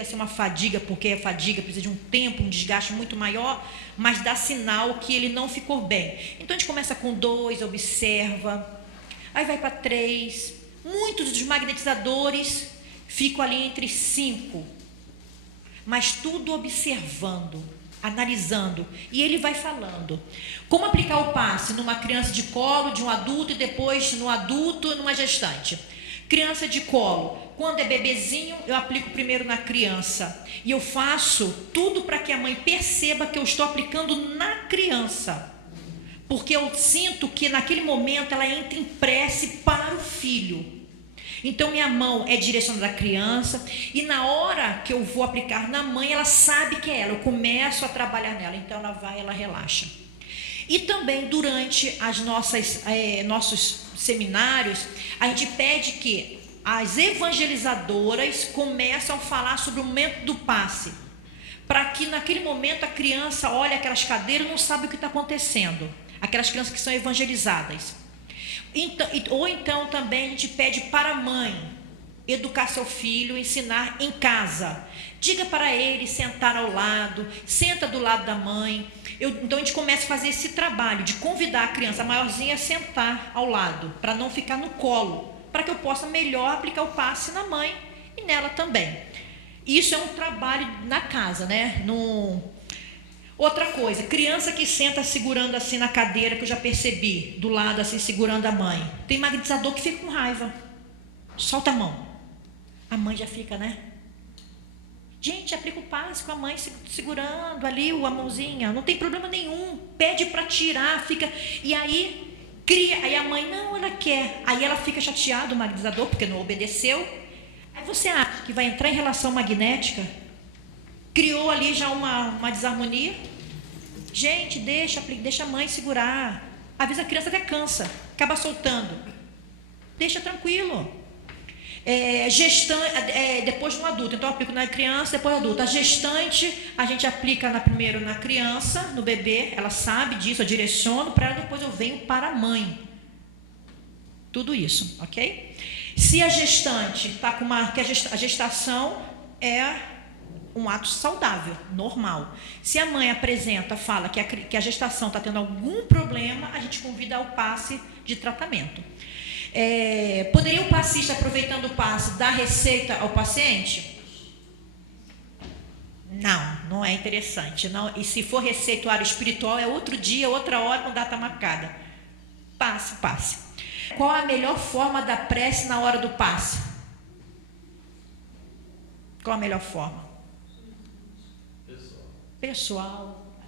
a ser uma fadiga, porque a fadiga precisa de um tempo, um desgaste muito maior, mas dá sinal que ele não ficou bem. Então a gente começa com 2, observa, aí vai para 3. Muitos dos magnetizadores ficam ali entre 5, mas tudo observando, analisando, e ele vai falando. Como aplicar o passe numa criança de colo, de um adulto, e depois no adulto e numa gestante. Criança de colo, quando é bebezinho, eu aplico primeiro na criança. E eu faço tudo para que a mãe perceba que eu estou aplicando na criança. Porque eu sinto que naquele momento ela entra em prece para o filho. Então minha mão é direcionada à criança. E na hora que eu vou aplicar na mãe, ela sabe que é ela. Eu começo a trabalhar nela. Então ela relaxa. E também durante as nossos seminários, a gente pede que as evangelizadoras começam a falar sobre o momento do passe, para que naquele momento a criança olhe aquelas cadeiras e não sabe o que está acontecendo, aquelas crianças que são evangelizadas. Ou então também a gente pede para a mãe educar seu filho, ensinar em casa. Diga para ele sentar ao lado, senta do lado da mãe. Então a gente começa a fazer esse trabalho de convidar a criança maiorzinha a sentar ao lado, para não ficar no colo, para que eu possa melhor aplicar o passe na mãe e nela também. Isso é um trabalho na casa, né? Outra coisa, criança que senta segurando assim na cadeira, que eu já percebi, do lado assim, segurando a mãe. Tem magnetizador que fica com raiva. Solta a mão. A mãe já fica, né? Gente, aplica o passe com a mãe segurando ali a mãozinha. Não tem problema nenhum. Pede para tirar, fica... E aí, aí a mãe, não, ela quer. Aí ela fica chateada, o magnetizador, porque não obedeceu. Aí você acha que vai entrar em relação magnética? Criou ali já uma desarmonia. Gente, deixa a mãe segurar. Às vezes a criança até cansa, acaba soltando. Deixa tranquilo. Depois no adulto, então eu aplico na criança, depois no adulto. A gestante, a gente aplica primeiro na criança, no bebê, ela sabe disso, eu direciono para ela, depois eu venho para a mãe. Tudo isso, ok? Se a gestante está com que a gestação é um ato saudável, normal. Se a mãe fala que a gestação está tendo algum problema, a gente convida ao passe de tratamento. Poderia o passista, aproveitando o passe, dar receita ao paciente? Não é interessante. Não. E se for receituário espiritual, é outro dia, outra hora, com data marcada. Passe. Qual a melhor forma da prece na hora do passe? Qual a melhor forma? Pessoal.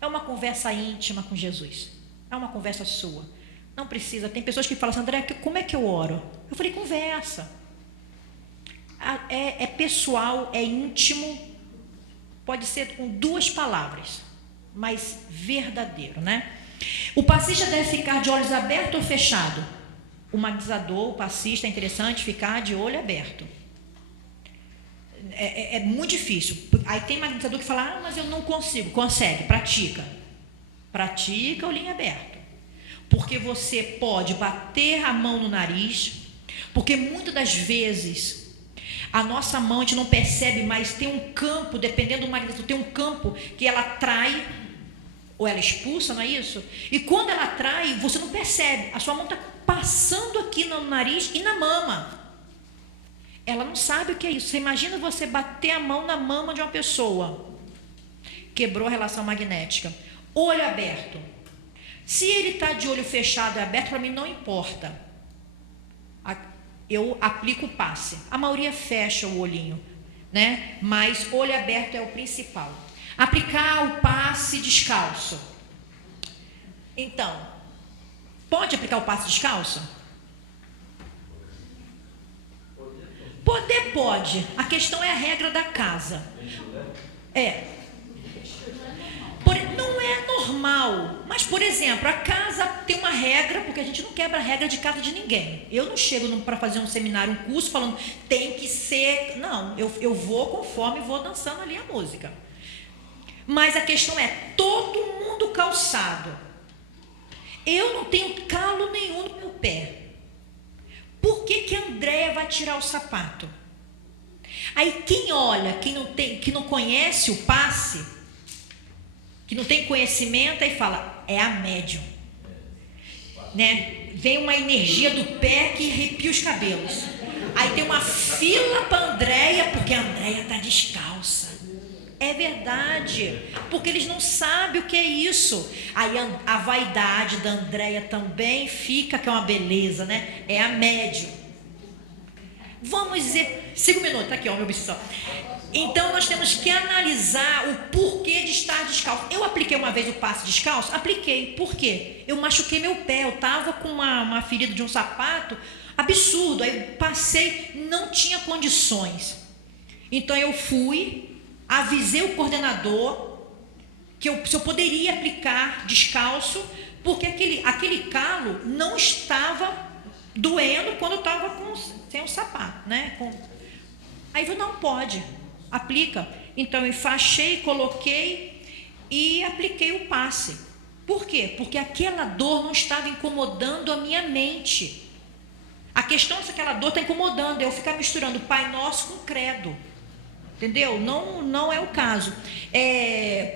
É uma conversa íntima com Jesus. É uma conversa sua. Não precisa. Tem pessoas que falam assim, André, como é que eu oro? Eu falei, conversa. É pessoal, é íntimo. Pode ser com 2 palavras, mas verdadeiro, né? O passista deve ficar de olhos abertos ou fechados? O magnetizador, o passista, é interessante ficar de olho aberto. É muito difícil. Aí tem magnetizador que fala, mas eu não consigo. Consegue, pratica. Pratica o olhinho aberto. Porque você pode bater a mão no nariz, porque muitas das vezes a nossa mão a gente não percebe, mas tem um campo, dependendo do magnetizador, tem um campo que ela atrai ou ela expulsa, não é isso? E quando ela atrai, você não percebe, a sua mão está passando aqui no nariz e na mama. Ela não sabe o que é isso. Você imagina você bater a mão na mama de uma pessoa. Quebrou a relação magnética. Olho aberto. Se ele está de olho fechado e aberto, para mim não importa. Eu aplico o passe. A maioria fecha o olhinho, né? Mas olho aberto é o principal. Aplicar o passe descalço. Então, pode aplicar o passe descalço? Poder pode. A questão é a regra da casa. Não é normal. Mas, por exemplo, a casa tem uma regra, porque a gente não quebra a regra de casa de ninguém. Eu não chego para fazer um seminário, um curso, falando tem que ser... Não, eu vou conforme vou dançando ali a música. Mas a questão é, todo mundo calçado. Eu não tenho calo nenhum no meu pé. Por que a Andréia vai tirar o sapato? Aí quem olha, que não conhece o passe, que não tem conhecimento, aí fala, é a médium. Né? Vem uma energia do pé que arrepia os cabelos. Aí tem uma fila para a Andréia, porque a Andréia está descalça. É verdade, porque eles não sabem o que é isso. Aí a vaidade da Andréia também fica, que é uma beleza, né? É a médium. Vamos dizer, 5 minutos, tá aqui, ó, meu bicho só. Então nós temos que analisar o porquê de estar descalço. Eu apliquei uma vez o passe descalço? Apliquei. Por quê? Eu machuquei meu pé, eu estava com uma ferida de um sapato absurdo. Aí eu passei, não tinha condições. Então eu fui, avisei o coordenador, se eu poderia aplicar descalço, porque aquele calo não estava doendo quando eu estava sem um sapato, né? Aí eu não pode, aplica. Então eu enfaixei, coloquei e apliquei o passe. Por quê? Porque aquela dor não estava incomodando a minha mente. A questão é se aquela dor está incomodando, eu ficar misturando Pai Nosso com credo. Entendeu? Não é o caso.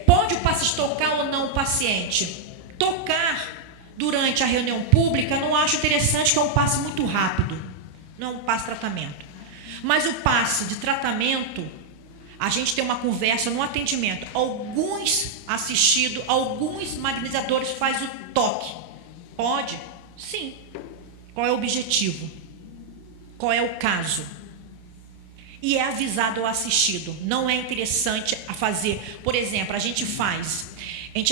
Pode o passe tocar ou não o paciente? Tocar durante a reunião pública, não acho interessante, que é um passe muito rápido. Não é um passe de tratamento. Mas o passe de tratamento, a gente tem uma conversa no atendimento. Alguns magnetizadores fazem o toque. Pode? Sim. Qual é o objetivo? Qual é o caso? E é avisado ao assistido. Não é interessante a fazer. Por exemplo, a gente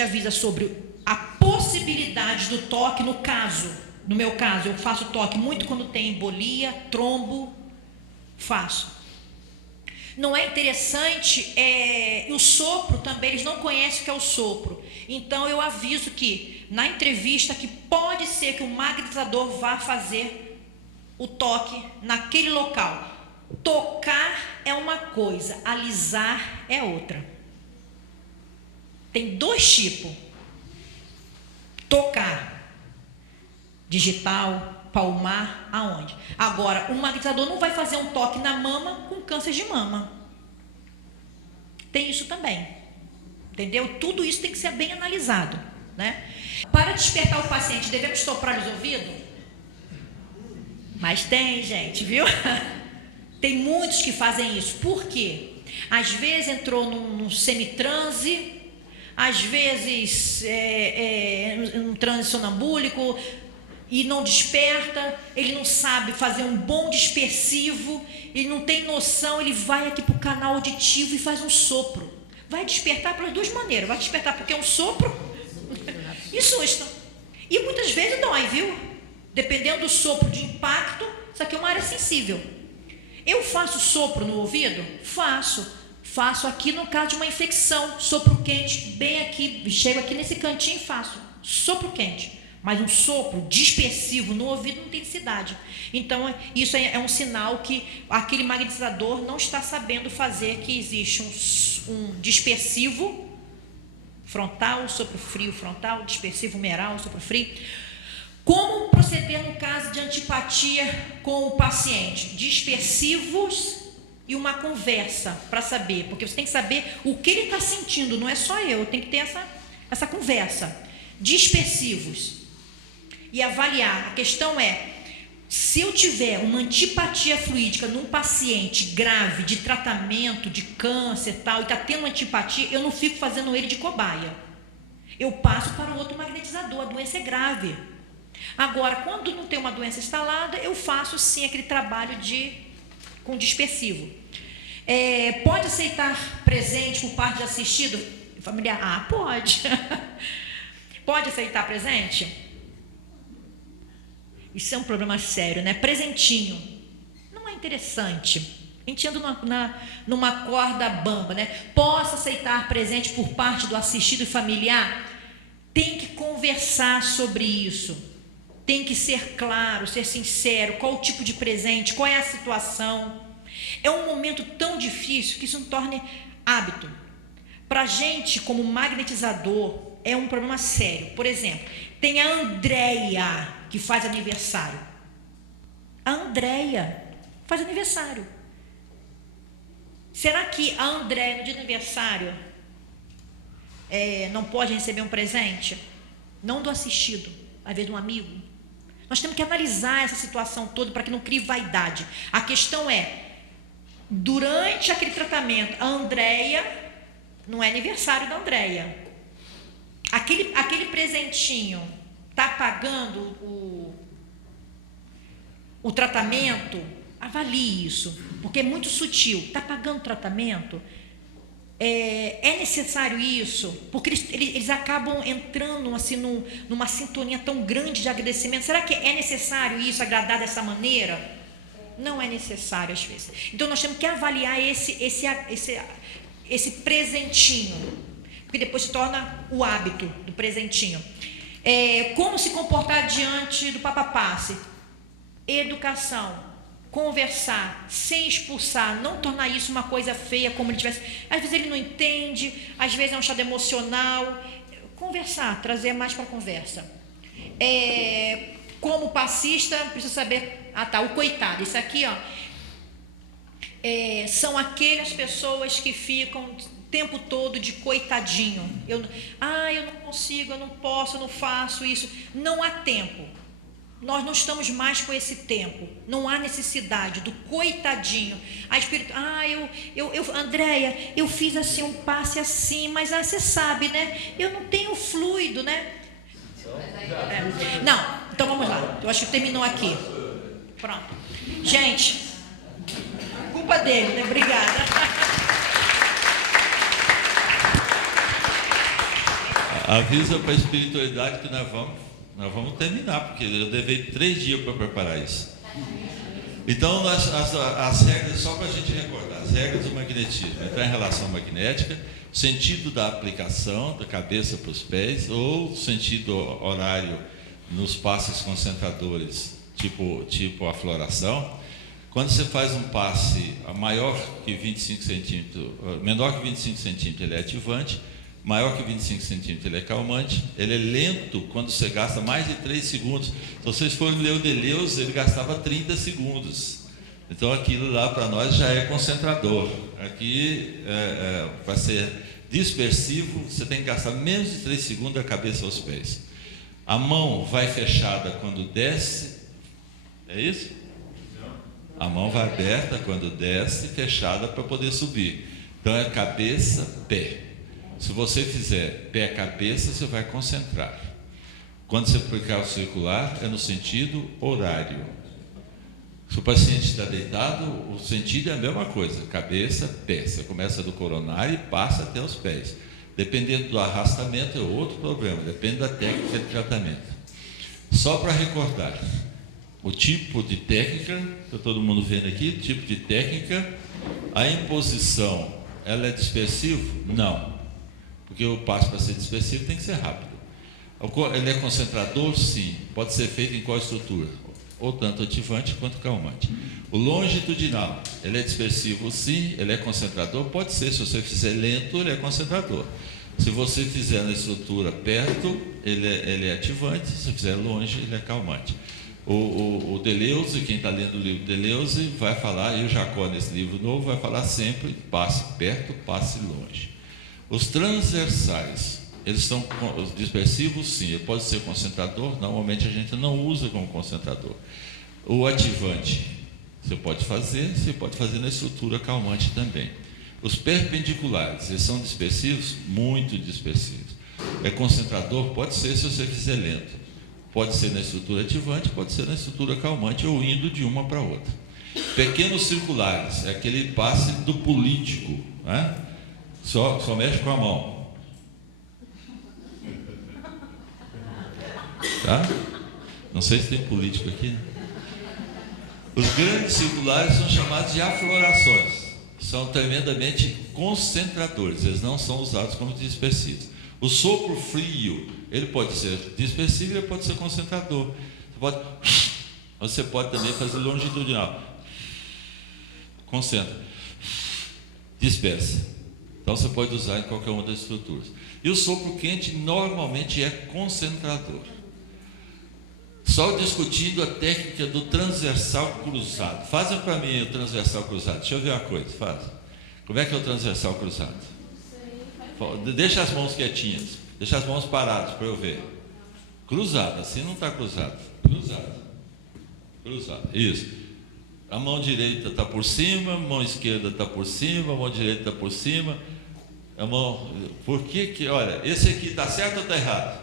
avisa sobre a possibilidade do toque no meu caso, eu faço toque muito quando tem embolia, trombo, faço. Não é interessante, o sopro também, eles não conhecem o que é o sopro. Então eu aviso que na entrevista que pode ser que o magnetizador vá fazer o toque naquele local. Tocar é uma coisa, alisar é outra. Tem 2 tipos. Tocar, digital, palmar, aonde? Agora, o magnetizador não vai fazer um toque na mama com câncer de mama. Tem isso também, entendeu? Tudo isso tem que ser bem analisado, né? Para despertar o paciente, devemos soprar os ouvidos? Mas tem, gente, viu? Tem muitos que fazem isso. Por quê? Às vezes entrou num semitranse, às vezes um transe sonambúlico e não desperta, ele não sabe fazer um bom dispersivo, ele não tem noção, ele vai aqui para o canal auditivo e faz um sopro. Vai despertar pelas 2 maneiras, vai despertar porque é um sopro e susto. E muitas vezes dói, viu? Dependendo do sopro de impacto, isso aqui é uma área sensível. Eu faço sopro no ouvido? Faço aqui no caso de uma infecção, sopro quente, bem aqui, chego aqui nesse cantinho e faço sopro quente. Mas um sopro dispersivo no ouvido não tem necessidade. Então, isso é um sinal que aquele magnetizador não está sabendo fazer, que existe um dispersivo frontal, sopro frio frontal, dispersivo humeral, sopro frio. Como proceder no caso de antipatia com o paciente? Dispersivos e uma conversa para saber, porque você tem que saber o que ele está sentindo, não é só eu tenho que ter essa conversa. Dispersivos e avaliar. A questão é, se eu tiver uma antipatia fluídica num paciente grave de tratamento de câncer e tal, e está tendo antipatia, eu não fico fazendo ele de cobaia. Eu passo para o outro magnetizador, a doença é grave. Agora, quando não tem uma doença instalada, eu faço sim aquele trabalho com dispersivo. Pode aceitar presente por parte de assistido familiar? Ah, pode. Pode aceitar presente? Isso é um problema sério, né? Presentinho. Não é interessante. A gente anda numa corda bamba, né? Posso aceitar presente por parte do assistido familiar? Tem que conversar sobre isso. Tem que ser claro, ser sincero, qual o tipo de presente, qual é a situação. É um momento tão difícil que isso não torne hábito. Para a gente, como magnetizador, é um problema sério. Por exemplo, tem a Andréia, que faz aniversário. A Andréia faz aniversário. Será que a Andréia, no dia do aniversário, não pode receber um presente? Não do assistido, às vezes de um amigo. Nós temos que analisar essa situação toda para que não crie vaidade. A questão é, durante aquele tratamento, a Andréia, não é aniversário da Andréia. Aquele presentinho está pagando o tratamento? Avalie isso, porque é muito sutil. Está pagando o tratamento? É necessário isso? Porque eles acabam entrando assim, numa sintonia tão grande de agradecimento. Será que é necessário isso, agradar dessa maneira? Não é necessário às vezes. Então nós temos que avaliar esse presentinho. porque depois se torna o hábito do presentinho. Como se comportar diante do papapasse? Educação, conversar, sem expulsar, não tornar isso uma coisa feia, como ele tivesse. Às vezes ele não entende, às vezes é um estado emocional. Conversar, trazer mais para a conversa. Como passista, precisa saber. O coitado, isso aqui, ó. São aquelas pessoas que ficam o tempo todo de coitadinho. Eu não consigo, eu não posso, eu não faço isso. Não há tempo. Nós não estamos mais com esse tempo. Não há necessidade do coitadinho. Andréia, eu fiz assim um passe assim, mas você sabe, né? Eu não tenho fluido, né? Não, então vamos lá. Eu acho que terminou aqui. Pronto. Gente, culpa dele, né? Obrigada. Avisa para a espiritualidade que nós vamos terminar, porque eu levei 3 dias para preparar isso. Então, as regras, só para a gente recordar, as regras do magnetismo, entrar em relação magnética, sentido da aplicação, da cabeça para os pés, ou sentido horário nos passes concentradores, tipo a floração. Quando você faz um passe maior que 25 centímetros, menor que 25 centímetros, ele é ativante. Maior que 25 centímetros, ele é calmante. Ele é lento quando você gasta mais de 3 segundos. Se vocês forem ler o Deleuze, ele gastava 30 segundos. Então aquilo lá para nós já é concentrador. Aqui vai ser dispersivo, você tem que gastar menos de 3 segundos da cabeça aos pés. A mão vai fechada quando desce. É isso? A mão vai aberta quando desce, fechada para poder subir. Então é cabeça, pé. Se você fizer pé-cabeça, você vai concentrar. Quando você aplicar o circular, é no sentido horário. Se o paciente está deitado, o sentido é a mesma coisa. Cabeça, pé. Você começa do coronário e passa até os pés. Dependendo do arrastamento, é outro problema. Depende da técnica de tratamento. Só para recordar, o tipo de técnica, está todo mundo vendo aqui, tipo de técnica, a imposição, ela é dispersiva? Não. Porque o passo para ser dispersivo tem que ser rápido. Ele é concentrador? Sim. Pode ser feito em qual estrutura? Ou tanto ativante quanto calmante. O longitudinal, ele é dispersivo? Sim. Ele é concentrador? Pode ser. Se você fizer lento, ele é concentrador. Se você fizer na estrutura perto, ele é ativante. Se você fizer longe, ele é calmante. O Deleuze, quem está lendo o livro Deleuze, vai falar, e o Jacó nesse livro novo, vai falar sempre, passe perto, passe longe. Os transversais, eles são dispersivos? Sim. Ele pode ser concentrador? Normalmente a gente não usa como concentrador. O ativante, você pode fazer na estrutura calmante também. Os perpendiculares, eles são dispersivos? Muito dispersivos. É concentrador? Pode ser se você fizer lento. Pode ser na estrutura ativante, pode ser na estrutura calmante ou indo de uma para outra. Pequenos circulares, é aquele passe do político, né? Só mexe com a mão. Tá? Não sei se tem político aqui. Né? Os grandes circulares são chamados de aflorações. São tremendamente concentradores. Eles não são usados como dispersivos. O sopro frio, ele pode ser dispersivo, ele pode ser concentrador. Você pode também fazer longitudinal. Concentra. Dispersa. Então você pode usar em qualquer uma das estruturas. E o sopro quente normalmente é concentrador. Só discutindo a técnica do transversal cruzado. Faça para mim o transversal cruzado. Deixa eu ver uma coisa, faz. Como é que é o transversal cruzado? Deixa as mãos quietinhas. Deixa as mãos paradas para eu ver. Cruzado, assim não está cruzado. Cruzado, isso. A mão direita está por cima, a mão esquerda está por cima, a mão direita está por cima. A mão... Por que, olha, esse aqui está certo ou está errado?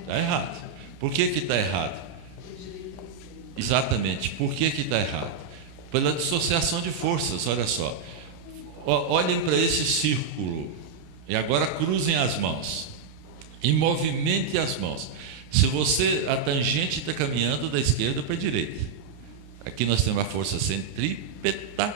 Está errado. Por que está errado? Exatamente, por que está errado? Pela dissociação de forças, olha só. Olhem para esse círculo e agora cruzem as mãos e movimentem as mãos. Se a tangente está caminhando da esquerda para a direita. Aqui nós temos a força centrípeta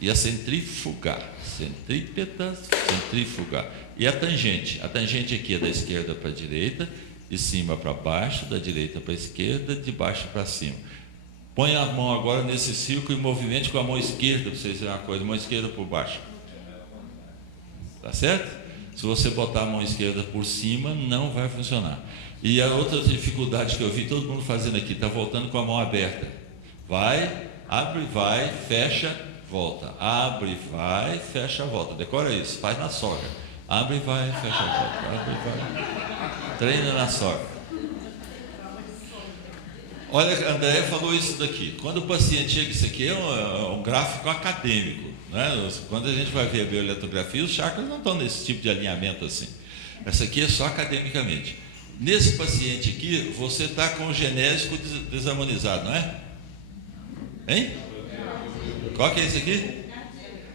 e a centrífuga. Centrípeta, centrífuga. e a tangente. A tangente aqui é da esquerda para a direita, de cima para baixo, da direita para a esquerda, de baixo para cima. Põe a mão agora nesse círculo e movimente com a mão esquerda, para vocês verem uma coisa, mão esquerda por baixo. Tá certo? Se você botar a mão esquerda por cima, não vai funcionar. E a outra dificuldade que eu vi todo mundo fazendo aqui, está voltando com a mão aberta. Vai, abre, vai, fecha, volta. Abre, vai, fecha, volta. Decora isso, faz na sogra. Abre, vai, fecha, volta. Abre, vai. Treina na sogra. Olha, a Andréia falou isso daqui. Quando o paciente chega, isso aqui é um gráfico acadêmico, né? Quando a gente vai ver a bioeletrografia, os chakras não estão nesse tipo de alinhamento assim. Essa aqui é só academicamente. Nesse paciente aqui, você está com o genésico desarmonizado, não é? Hein? Qual que é esse aqui?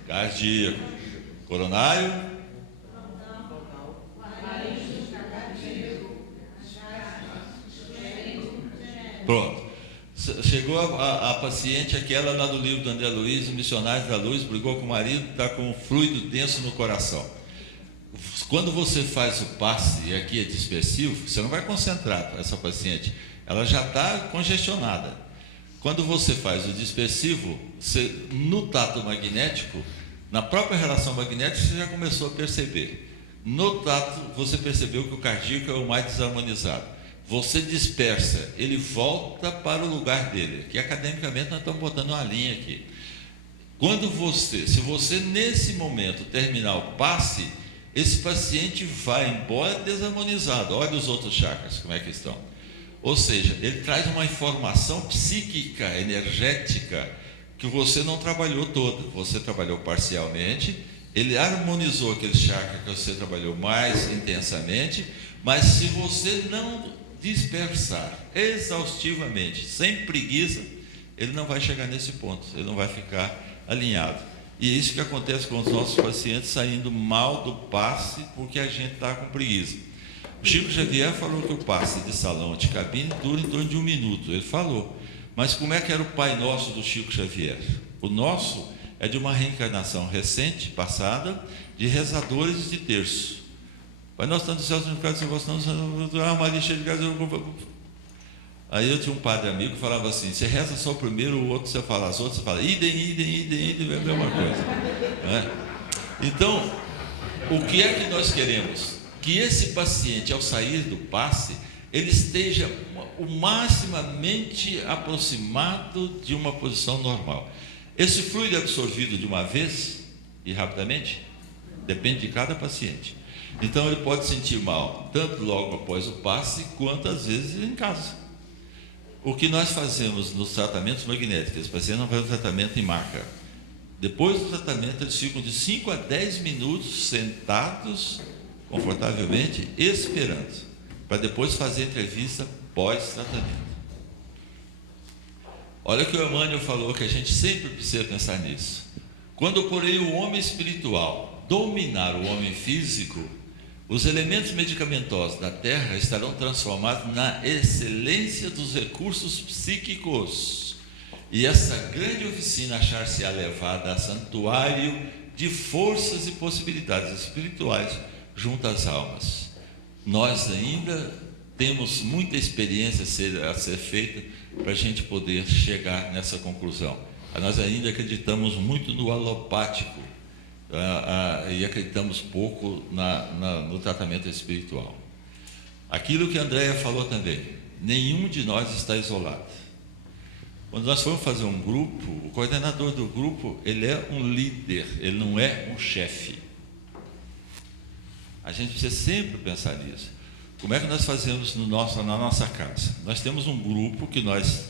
Cardíaco. Coronário. Pronto. Chegou a paciente, aquela lá do livro do André Luiz, Missionários da Luz, brigou com o marido, está com um fluido denso no coração. Quando você faz o passe, e aqui é dispersivo, você não vai concentrar essa paciente, ela já está congestionada. Quando você faz o dispersivo, no tato magnético, na própria relação magnética, você já começou a perceber. No tato, você percebeu que o cardíaco é o mais desarmonizado. Você dispersa, ele volta para o lugar dele. Que academicamente nós estamos botando uma linha aqui. Se você nesse momento terminar o passe, esse paciente vai embora desarmonizado. Olha os outros chakras, como é que estão. Ou seja, ele traz uma informação psíquica, energética, que você não trabalhou toda, você trabalhou parcialmente, ele harmonizou aquele chakra que você trabalhou mais intensamente, mas se você não dispersar exaustivamente, sem preguiça, ele não vai chegar nesse ponto, ele não vai ficar alinhado. E é isso que acontece com os nossos pacientes saindo mal do passe porque a gente está com preguiça. O Chico Xavier falou que o passe de salão de cabine dura em torno de 1 minuto, ele falou. Mas como é que era o Pai Nosso do Chico Xavier? O nosso é de uma reencarnação recente, passada, de rezadores de terço. Pai nosso, tanto do céu, santificado seja o vosso nome, Maria cheia de graça. Aí eu tinha um padre amigo que falava assim: você reza só o primeiro, o outro você fala, as outras você fala, idem, é a mesma coisa. Né? Então, o que é que nós queremos? Que esse paciente, ao sair do passe, ele esteja o maximamente aproximado de uma posição normal. Esse fluido é absorvido de uma vez e rapidamente? Depende de cada paciente. Então ele pode sentir mal, tanto logo após o passe, quanto às vezes em casa. O que nós fazemos nos tratamentos magnéticos, esse paciente não faz o tratamento em maca. Depois do tratamento, eles ficam de 5 a 10 minutos sentados, confortavelmente, esperando, para depois fazer entrevista pós-tratamento. Olha o que o Emmanuel falou, que a gente sempre precisa pensar nisso. Quando, porém, o homem espiritual dominar o homem físico, os elementos medicamentosos da Terra estarão transformados na excelência dos recursos psíquicos. E essa grande oficina achar-se-á levada a santuário de forças e possibilidades espirituais junto às almas. Nós ainda temos muita experiência a ser feita para a gente poder chegar nessa conclusão. Nós ainda acreditamos muito no alopático e acreditamos pouco no tratamento espiritual. Aquilo que a Andréia falou também, nenhum de nós está isolado. Quando nós formos fazer um grupo, o coordenador do grupo, ele é um líder, ele não é um chefe. A gente precisa sempre pensar nisso. Como é que nós fazemos na nossa casa? Nós temos um grupo que nós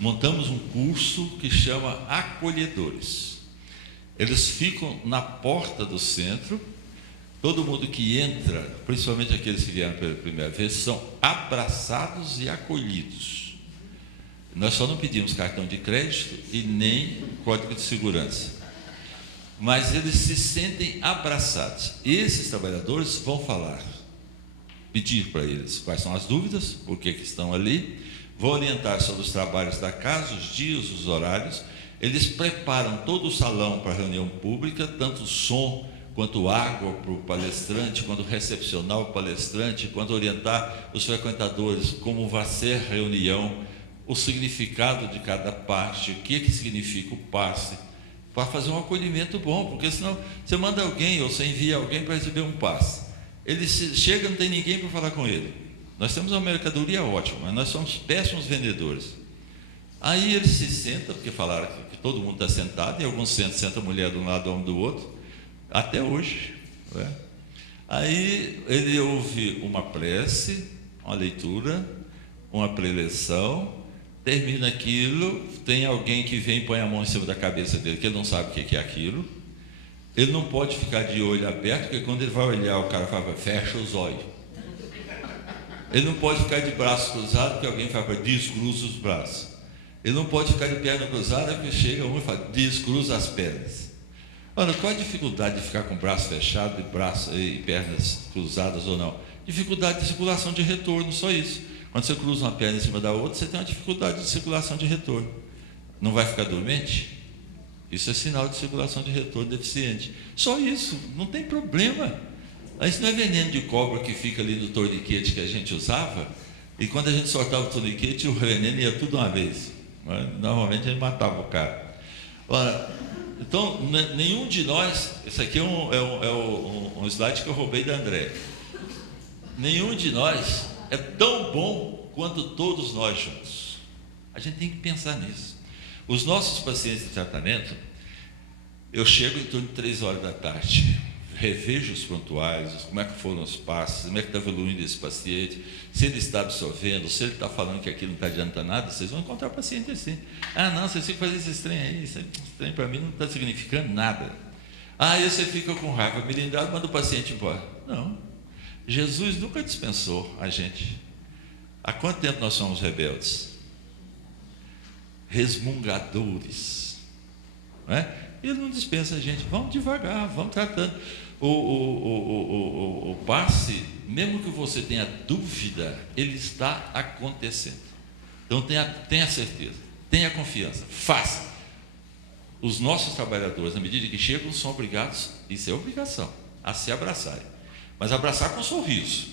montamos um curso que chama Acolhedores. Eles ficam na porta do centro, todo mundo que entra, principalmente aqueles que vieram pela primeira vez, são abraçados e acolhidos. Nós só não pedimos cartão de crédito e nem código de segurança. Mas eles se sentem abraçados. Esses trabalhadores vão falar, pedir para eles quais são as dúvidas, por que estão ali, vão orientar sobre os trabalhos da casa, os dias, os horários. Eles preparam todo o salão para reunião pública, tanto o som quanto água para o palestrante, quanto recepcionar o palestrante, quanto orientar os frequentadores, como vai ser a reunião, o significado de cada parte, o que significa o passe, para fazer um acolhimento bom, porque senão você manda alguém ou você envia alguém para receber um passe. Ele chega, não tem ninguém para falar com ele. Nós temos uma mercadoria ótima, mas nós somos péssimos vendedores. Aí ele se senta, porque falaram que todo mundo está sentado, e alguns senta a mulher de um lado, o homem do outro, até hoje. Né? Aí ele ouve uma prece, uma leitura, uma preleção, termina aquilo, tem alguém que vem e põe a mão em cima da cabeça dele, que ele não sabe o que é aquilo. Ele não pode ficar de olho aberto, porque quando ele vai olhar, o cara fala, fecha os olhos. Ele não pode ficar de braços cruzados, porque alguém fala, descruza os braços. Ele não pode ficar de perna cruzada, porque chega um e fala, descruza as pernas. Olha, qual a dificuldade de ficar com o braço fechado e pernas cruzadas ou não? Dificuldade de circulação de retorno, só isso. Quando você cruza uma perna em cima da outra, você tem uma dificuldade de circulação de retorno. Não vai ficar dormente? Isso é sinal de circulação de retorno deficiente. Só isso, não tem problema. Isso não é veneno de cobra que fica ali no torniquete que a gente usava, e quando a gente soltava o torniquete, o veneno ia tudo uma vez. Normalmente a gente matava o cara. Ora, então, nenhum de nós, esse aqui é um slide que eu roubei da André. Nenhum de nós é tão bom quanto todos nós juntos. A gente tem que pensar nisso. Os nossos pacientes de tratamento, eu chego em torno de 3 horas da tarde, revejo os prontuários, como é que foram os passos, como é que está evoluindo esse paciente, se ele está absorvendo, se ele está falando que aquilo não está adiantando nada, vocês vão encontrar o paciente assim. Ah, não, vocês ficam fazendo esse trem aí, esse trem para mim não está significando nada. Ah, aí você fica com raiva, melindrado, manda o paciente embora. Não, Jesus nunca dispensou a gente. Há quanto tempo nós somos rebeldes? Resmungadores, não é? Ele não dispensa a gente, vamos devagar, vamos tratando. O passe, mesmo que você tenha dúvida, ele está acontecendo. Então tenha certeza, tenha confiança, faça. Os nossos trabalhadores, na medida que chegam, são obrigados, isso é obrigação, a se abraçarem. Mas abraçar com sorriso,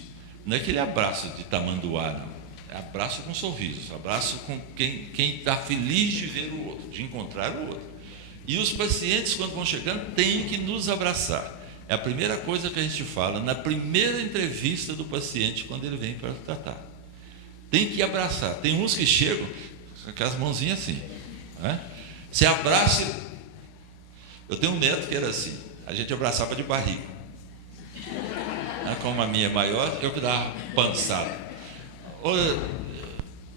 não é aquele abraço de tamanduá, não. É abraço com sorriso, abraço com quem está feliz de ver o outro, de encontrar o outro. E os pacientes, quando vão chegando, têm que nos abraçar. É a primeira coisa que a gente fala na primeira entrevista do paciente, quando ele vem para tratar. Tem que abraçar. Tem uns que chegam com aquelas mãozinhas assim. Né? Você abraça. Eu tenho um neto que era assim. A gente abraçava de barriga. Como a minha é maior, eu que dava pançada.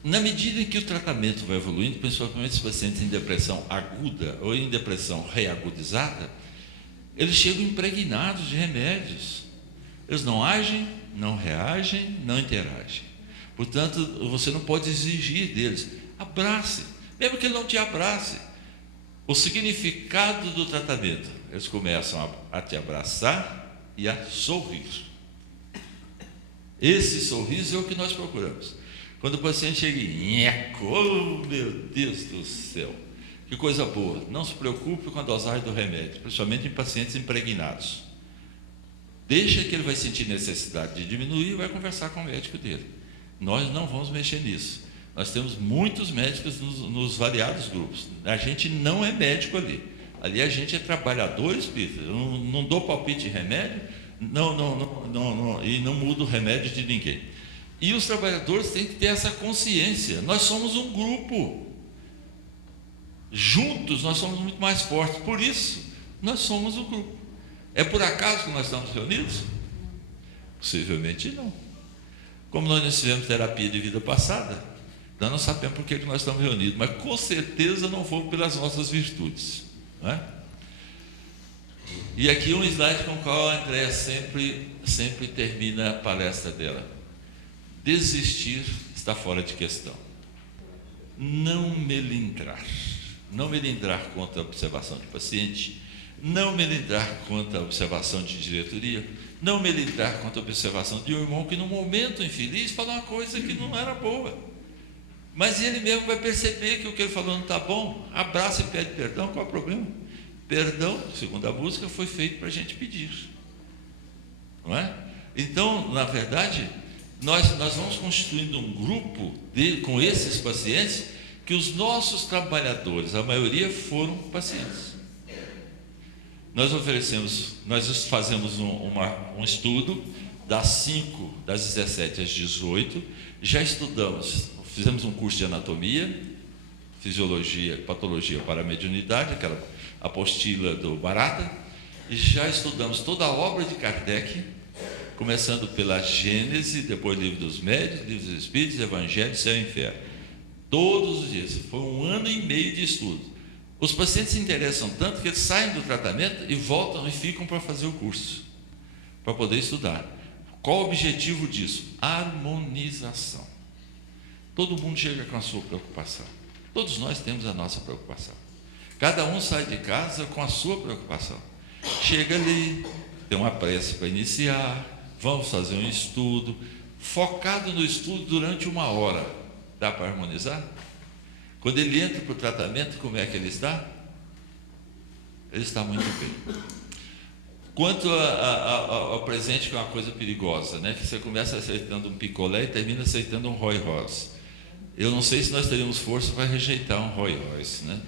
Na medida em que o tratamento vai evoluindo, principalmente os pacientes em depressão aguda ou em depressão reagudizada, eles chegam impregnados de remédios. Eles não agem, não reagem, não interagem. Portanto, você não pode exigir deles. Abrace, mesmo que ele não te abrace. O significado do tratamento, eles começam a te abraçar e a sorrir. Esse sorriso é o que nós procuramos. Quando o paciente chega e nheco, oh meu Deus do céu, que coisa boa, não se preocupe com a dosagem do remédio, principalmente em pacientes impregnados. Deixa que ele vai sentir necessidade de diminuir e vai conversar com o médico dele. Nós não vamos mexer nisso. Nós temos muitos médicos nos variados grupos. A gente não é médico ali. Ali a gente é trabalhador espírita. Eu não dou palpite de remédio, e não mudo o remédio de ninguém. E os trabalhadores têm que ter essa consciência. Nós somos um grupo. Juntos nós somos muito mais fortes. Por isso, nós somos um grupo. É por acaso que nós estamos reunidos? Possivelmente não. Como nós não fizemos terapia de vida passada, nós não sabemos por que nós estamos reunidos, mas com certeza não foi pelas nossas virtudes. Não é? E aqui um slide com o qual a Andréa sempre termina a palestra dela. Desistir está fora de questão. Não melindrar. Não melindrar contra a observação de paciente, não melindrar contra a observação de diretoria, não melindrar contra a observação de um irmão que, num momento infeliz, falou uma coisa que não era boa. Mas ele mesmo vai perceber que o que ele falou não está bom, abraça e pede perdão, qual é o problema? Perdão, segundo a música, foi feito para a gente pedir, não é? Então, na verdade, nós vamos constituindo um grupo com esses pacientes, que os nossos trabalhadores, a maioria foram pacientes. Nós fazemos um estudo das 5, das 17 às 18, já estudamos, fizemos um curso de anatomia, fisiologia, patologia para a mediunidade, aquela apostila do Barata, e já estudamos toda a obra de Kardec, começando pela Gênese, depois Livro dos Médiuns, Livro dos Espíritos, Evangelho, Céu e Inferno. Todos os dias, foi 1 ano e meio de estudo. Os pacientes se interessam tanto que eles saem do tratamento e voltam e ficam para fazer o curso, para poder estudar. Qual o objetivo disso? Harmonização. Todo mundo chega com a sua preocupação. Todos nós temos a nossa preocupação. Cada um sai de casa com a sua preocupação. Chega ali, tem uma prece para iniciar, vamos fazer um estudo, focado no estudo durante 1 hora. Dá para harmonizar? Quando ele entra para o tratamento, como é que ele está? Ele está muito bem. Quanto ao presente, que é uma coisa perigosa, né? Que você começa aceitando um picolé e termina aceitando um Roy Royce. Eu não sei se nós teríamos força para rejeitar um Roy Royce, né?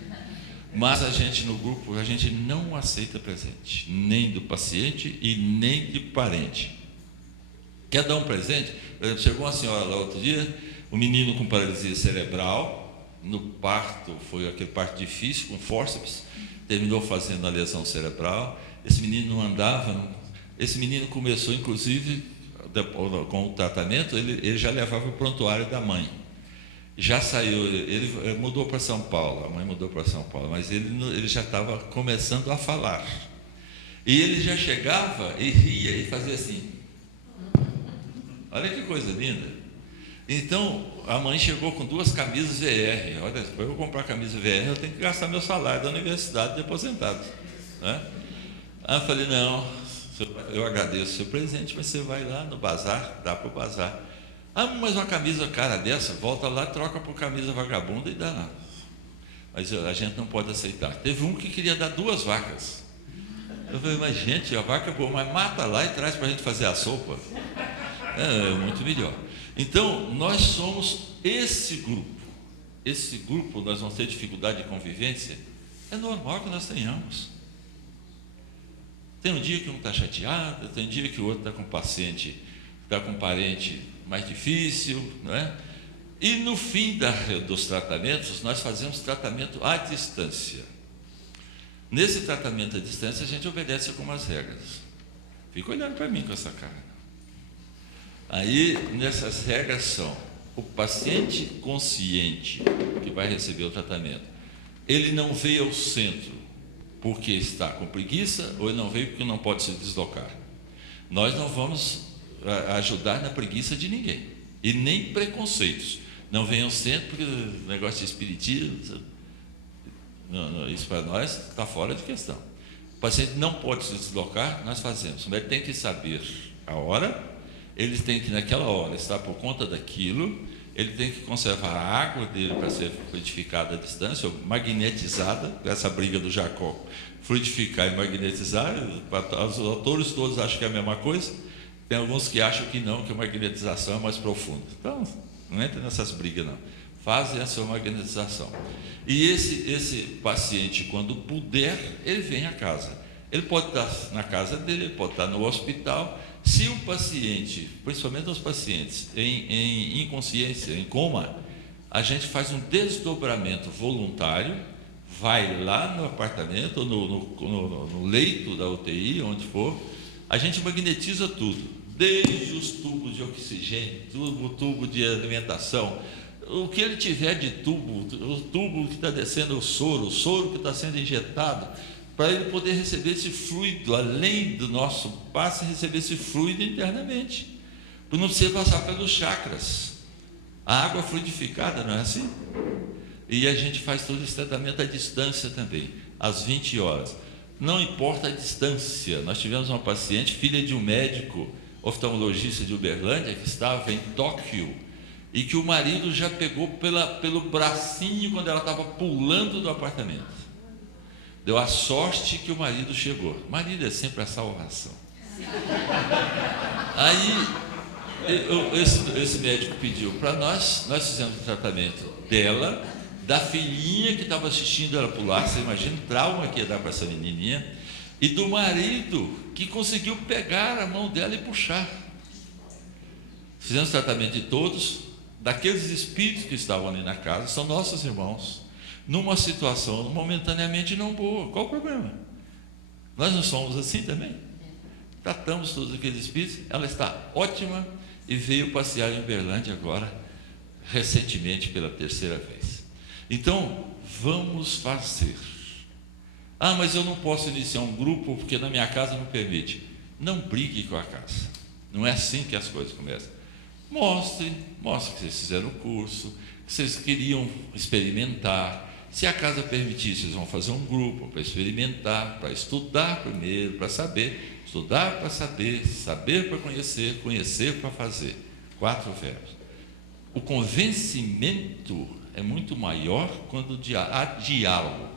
Mas a gente no grupo, a gente não aceita presente, nem do paciente e nem de parente. Quer dar um presente? Por exemplo, chegou uma senhora lá outro dia, um menino com paralisia cerebral, no parto, foi aquele parto difícil, com fórceps, terminou fazendo a lesão cerebral. Esse menino não andava, esse menino começou, inclusive, com o tratamento, ele já levava o prontuário da mãe. Já saiu, ele mudou para São Paulo, a mãe mudou para São Paulo, mas ele já estava começando a falar. E ele já chegava e ria e fazia assim. Olha que coisa linda. Então, a mãe chegou com 2 camisas VR. Olha, para eu comprar camisa VR, eu tenho que gastar meu salário da universidade de aposentado, né? Aí eu falei, não, eu agradeço o seu presente, mas você vai lá no bazar, dá para o bazar. Ah, mas uma camisa cara dessa, volta lá, troca por camisa vagabunda e dá lá. Mas a gente não pode aceitar. Teve um que queria dar 2 vacas. Eu falei, mas gente, a vaca é boa, mas mata lá e traz para a gente fazer a sopa. É muito melhor. Então, nós somos esse grupo. Esse grupo, nós vamos ter dificuldade de convivência. É normal que nós tenhamos. Tem um dia que um está chateado, tem um dia que o outro está com paciente, está com um parente mais difícil, não é? E no fim dos tratamentos, nós fazemos tratamento à distância. Nesse tratamento à distância, a gente obedece algumas regras. Fica olhando para mim com essa cara. Aí, nessas regras são: o paciente consciente que vai receber o tratamento, ele não veio ao centro porque está com preguiça, ou ele não veio porque não pode se deslocar. Nós não vamos ajudar na preguiça de ninguém, e nem preconceitos. Não venha ao centro porque o negócio de espiritismo, não, isso para nós está fora de questão. O paciente não pode se deslocar, nós fazemos, mas ele tem que saber a hora. Ele tem que, naquela hora, estar por conta daquilo, ele tem que conservar a água dele para ser fluidificada à distância, ou magnetizada, essa briga do Jacó, fluidificar e magnetizar. Os autores todos acham que é a mesma coisa, tem alguns que acham que não, que a magnetização é mais profunda. Então, não entra nessas brigas, não. Fazem a sua magnetização. E esse paciente, quando puder, ele vem a casa. Ele pode estar na casa dele, ele pode estar no hospital. Se o paciente, principalmente os pacientes em inconsciência, em coma, a gente faz um desdobramento voluntário, vai lá no apartamento, no leito da UTI, onde for, a gente magnetiza tudo, desde os tubos de oxigênio, tubo de alimentação, o que ele tiver de tubo, o tubo que está descendo o soro que está sendo injetado, para ele poder receber esse fluido, além do nosso passe, receber esse fluido internamente, para não precisar passar pelos chakras. A água fluidificada, não é assim? E a gente faz todo esse tratamento à distância também, às 20 horas. Não importa a distância. Nós tivemos uma paciente, filha de um médico oftalmologista de Uberlândia, que estava em Tóquio, e que o marido já pegou pelo bracinho quando ela estava pulando do apartamento. Deu a sorte que o marido chegou. Marido é sempre a salvação. Aí, esse médico pediu para nós fizemos o tratamento dela, da filhinha que estava assistindo ela pular, você imagina o trauma que ia dar para essa menininha, e do marido que conseguiu pegar a mão dela e puxar. Fizemos tratamento de todos, daqueles espíritos que estavam ali na casa, são nossos irmãos, numa situação momentaneamente não boa. Qual o problema? Nós não somos assim também? Tratamos todos aqueles espíritos, ela está ótima e veio passear em Uberlândia agora, recentemente, pela 3ª vez. Então, vamos fazer. Ah, mas eu não posso iniciar um grupo porque na minha casa não permite. Não brigue com a casa. Não é assim que as coisas começam. Mostre que vocês fizeram o curso, que vocês queriam experimentar. Se a casa permitir, vocês vão fazer um grupo para experimentar, para estudar primeiro, para saber. Estudar para saber, saber para conhecer, conhecer para fazer. 4 verbos. O convencimento é muito maior quando há diálogo.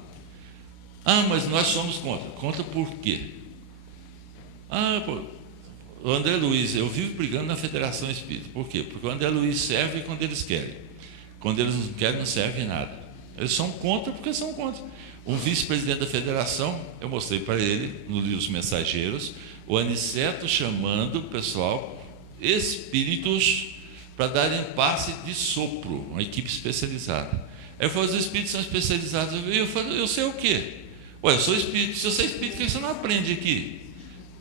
Ah, mas nós somos contra. Contra por quê? O André Luiz, eu vivo brigando na Federação Espírita. Por quê? Porque o André Luiz serve quando eles querem. Quando eles não querem, não serve nada. Eles são contra porque são contra. Um vice-presidente da federação, eu mostrei para ele, no livro Os Mensageiros, o Aniceto chamando o pessoal, espíritos, para darem passe de sopro, uma equipe especializada. Aí eu falei, os espíritos são especializados. Eu falei, eu sei o quê? Ué, eu sou espírito. Se eu sou espírito, por que você não aprende aqui?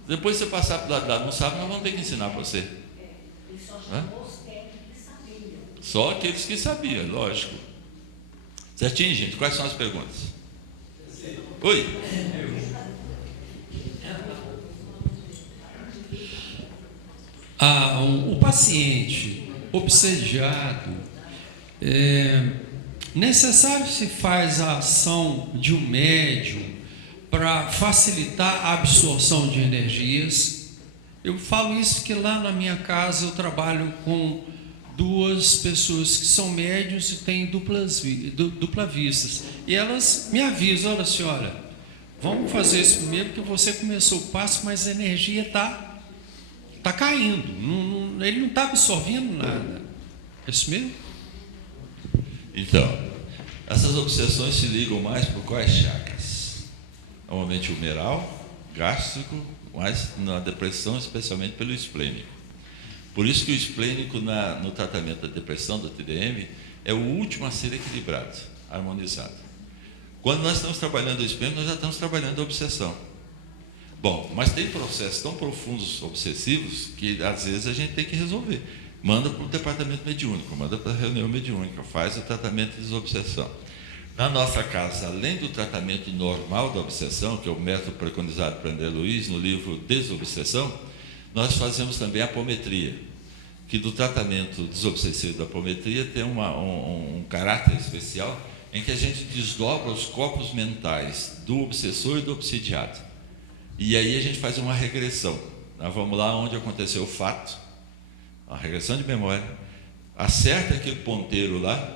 Depois você passar para o lado de lá, não sabe, nós vamos ter que ensinar para você. Ele só chamou os técnicos que sabiam. Só aqueles que sabiam, lógico. Certinho, gente? Quais são as perguntas? Oi? O paciente obsediado, necessário se faz a ação de um médium para facilitar a absorção de energias. Eu falo isso porque lá na minha casa eu trabalho com 2 pessoas que são médiuns e têm dupla vistas. E elas me avisam, olha senhora, vamos fazer isso primeiro porque você começou o passo, mas a energia está caindo, ele não está absorvendo nada. É isso mesmo? Então, essas obsessões se ligam mais por quais chakras? Normalmente humeral, gástrico, mas na depressão, especialmente pelo esplênico. Por isso que o esplênico no tratamento da depressão, do TDM, é o último a ser equilibrado, harmonizado. Quando nós estamos trabalhando o esplênico, nós já estamos trabalhando a obsessão. Bom, mas tem processos tão profundos obsessivos que às vezes a gente tem que resolver. Manda para o departamento mediúnico, manda para a reunião mediúnica, faz o tratamento de desobsessão. Na nossa casa, além do tratamento normal da obsessão, que é o método preconizado por André Luiz no livro Desobsessão, nós fazemos também a apometria, que do tratamento desobsessivo da apometria tem um caráter especial em que a gente desdobra os corpos mentais do obsessor e do obsidiado. E aí a gente faz uma regressão. Nós vamos lá onde aconteceu o fato, uma regressão de memória, acerta aquele ponteiro lá,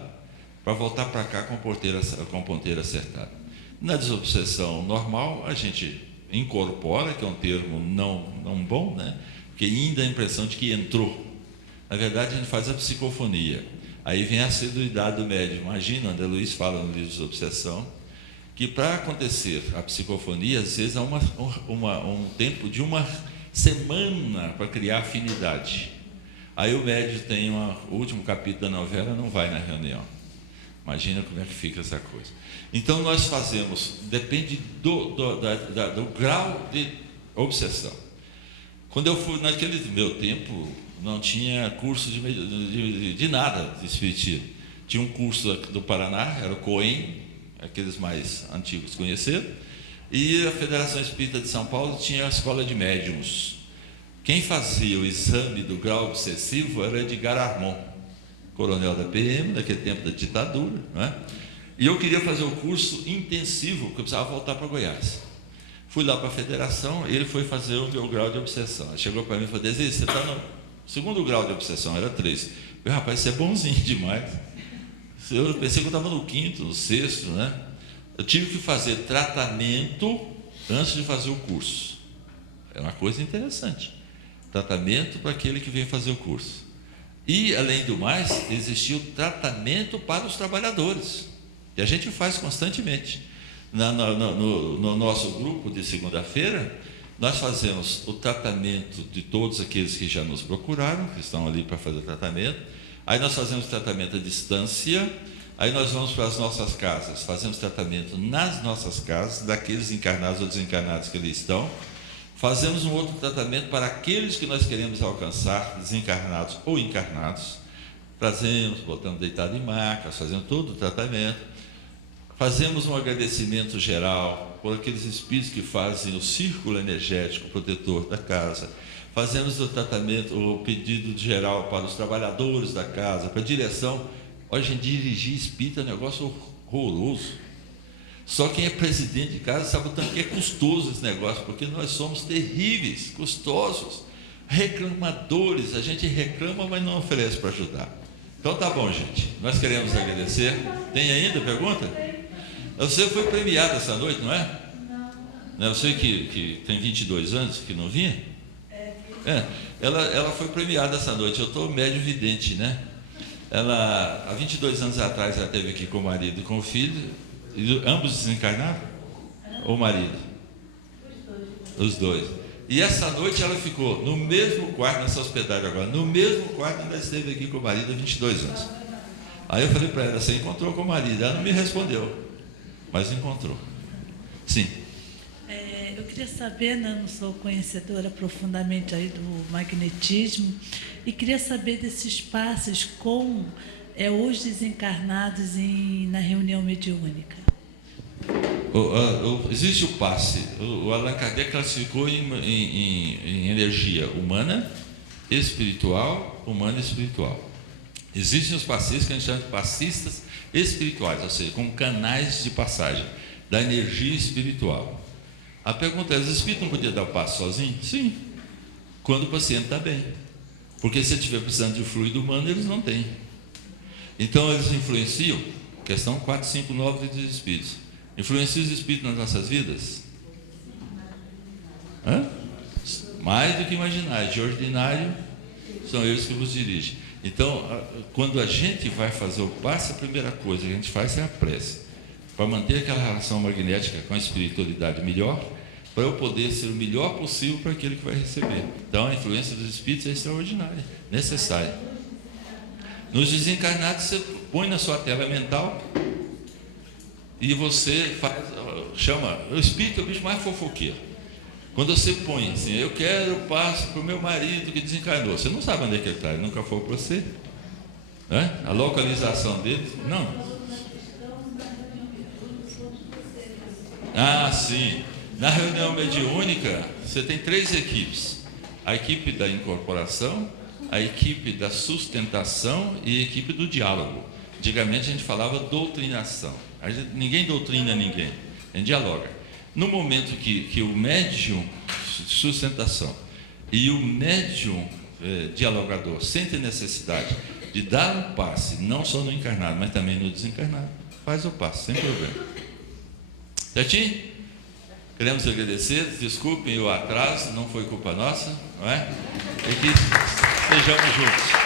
para voltar para cá com a ponteira acertada. Na desobsessão normal, a gente incorpora, que é um termo não bom, né? Porque ainda dá a impressão de que entrou. Na verdade, a gente faz a psicofonia. Aí vem a assiduidade do médium. Imagina, André Luiz fala no livro Desobsessão, que para acontecer a psicofonia, às vezes há um tempo de uma semana para criar afinidade. Aí o médium tem o último capítulo da novela, não vai na reunião. Imagina como é que fica essa coisa. Então nós fazemos, depende do grau de obsessão. Quando eu fui, naquele meu tempo, não tinha curso de nada de espiritismo. Tinha um curso do Paraná, era o COEM, aqueles mais antigos conheceram, e a Federação Espírita de São Paulo tinha a Escola de Médiuns. Quem fazia o exame do grau obsessivo era Edgar Armon, coronel da PM, naquele tempo da ditadura, né? E eu queria fazer o curso intensivo, porque eu precisava voltar para Goiás. Fui lá para a federação, ele foi fazer o meu grau de obsessão. Ele chegou para mim e falou, Desi, você está no 2º grau de obsessão, era 3. Eu falei, rapaz, isso é bonzinho demais. Eu pensei que eu estava no 5º, no 6º, né? Eu tive que fazer tratamento antes de fazer o curso. É uma coisa interessante. Tratamento para aquele que vem fazer o curso. E, além do mais, existia o tratamento para os trabalhadores, que a gente faz constantemente. No nosso grupo de segunda-feira, nós fazemos o tratamento de todos aqueles que já nos procuraram, que estão ali para fazer o tratamento. Aí nós fazemos tratamento à distância. Aí nós vamos para as nossas casas, fazemos tratamento nas nossas casas, daqueles encarnados ou desencarnados que ali estão. Fazemos um outro tratamento para aqueles que nós queremos alcançar, desencarnados ou encarnados. Trazemos, botamos deitado em macas, fazendo todo o tratamento. Fazemos um agradecimento geral por aqueles espíritos que fazem o círculo energético protetor da casa. Fazemos o tratamento, o pedido geral para os trabalhadores da casa, para a direção. Hoje em dia, dirigir espírita é um negócio horroroso. Só quem é presidente de casa sabe o tanto que é custoso esse negócio, porque nós somos terríveis, custosos, reclamadores. A gente reclama, mas não oferece para ajudar. Então tá bom, gente. Nós queremos agradecer. Tem ainda pergunta? Você foi premiada essa noite, não é? Não. Você que tem 22 anos, que não vinha? Ela foi premiada essa noite. Eu estou médio vidente, né? Ela, há 22 anos atrás, ela esteve aqui com o marido e com o filho, e ambos desencarnaram? Ou o marido? Os dois. E essa noite ela ficou no mesmo quarto, nessa hospedagem agora, no mesmo quarto onde ela esteve aqui com o marido há 22 anos. Aí eu falei para ela, você encontrou com o marido? Ela não me respondeu, mas encontrou. Sim. Eu queria saber, né, não sou conhecedora profundamente aí do magnetismo, e queria saber desses passes com os desencarnados na reunião mediúnica. Existe o passe. O Allan Kardec classificou em energia humana, espiritual, humana e espiritual. Existem os passistas que a gente chama de passistas espirituais, ou seja, com canais de passagem da energia espiritual. A pergunta é: os espíritos não podiam dar o passo sozinho? Sim, quando o paciente está bem. Porque se ele estiver precisando de fluido humano, eles não têm. Então eles influenciam, questão 459 dos espíritos. Influenciam os espíritos nas nossas vidas? Mais do que imaginar. De ordinário, são eles que vos dirigem. Então, quando a gente vai fazer o passe, a primeira coisa que a gente faz é a prece, para manter aquela relação magnética com a espiritualidade melhor, para eu poder ser o melhor possível para aquele que vai receber. Então, a influência dos espíritos é extraordinária, necessária. Nos desencarnados, você põe na sua tela mental e você chama. O espírito é o bicho mais fofoqueiro. Quando você põe assim, eu quero passo para o meu marido que desencarnou, você não sabe onde é que ele está, ele nunca foi para você, né? A localização dele, não. Sim. Na reunião mediúnica, você tem 3 equipes: a equipe da incorporação, a equipe da sustentação e a equipe do diálogo. Antigamente a gente falava doutrinação. Ninguém doutrina ninguém, a gente dialoga. No momento que o médium, sustentação, e o médium dialogador sentem necessidade de dar um passe, não só no encarnado, mas também no desencarnado, faz o passe, sem problema. Certinho? Queremos agradecer, desculpem o atraso, não foi culpa nossa, não é? E que estejamos juntos.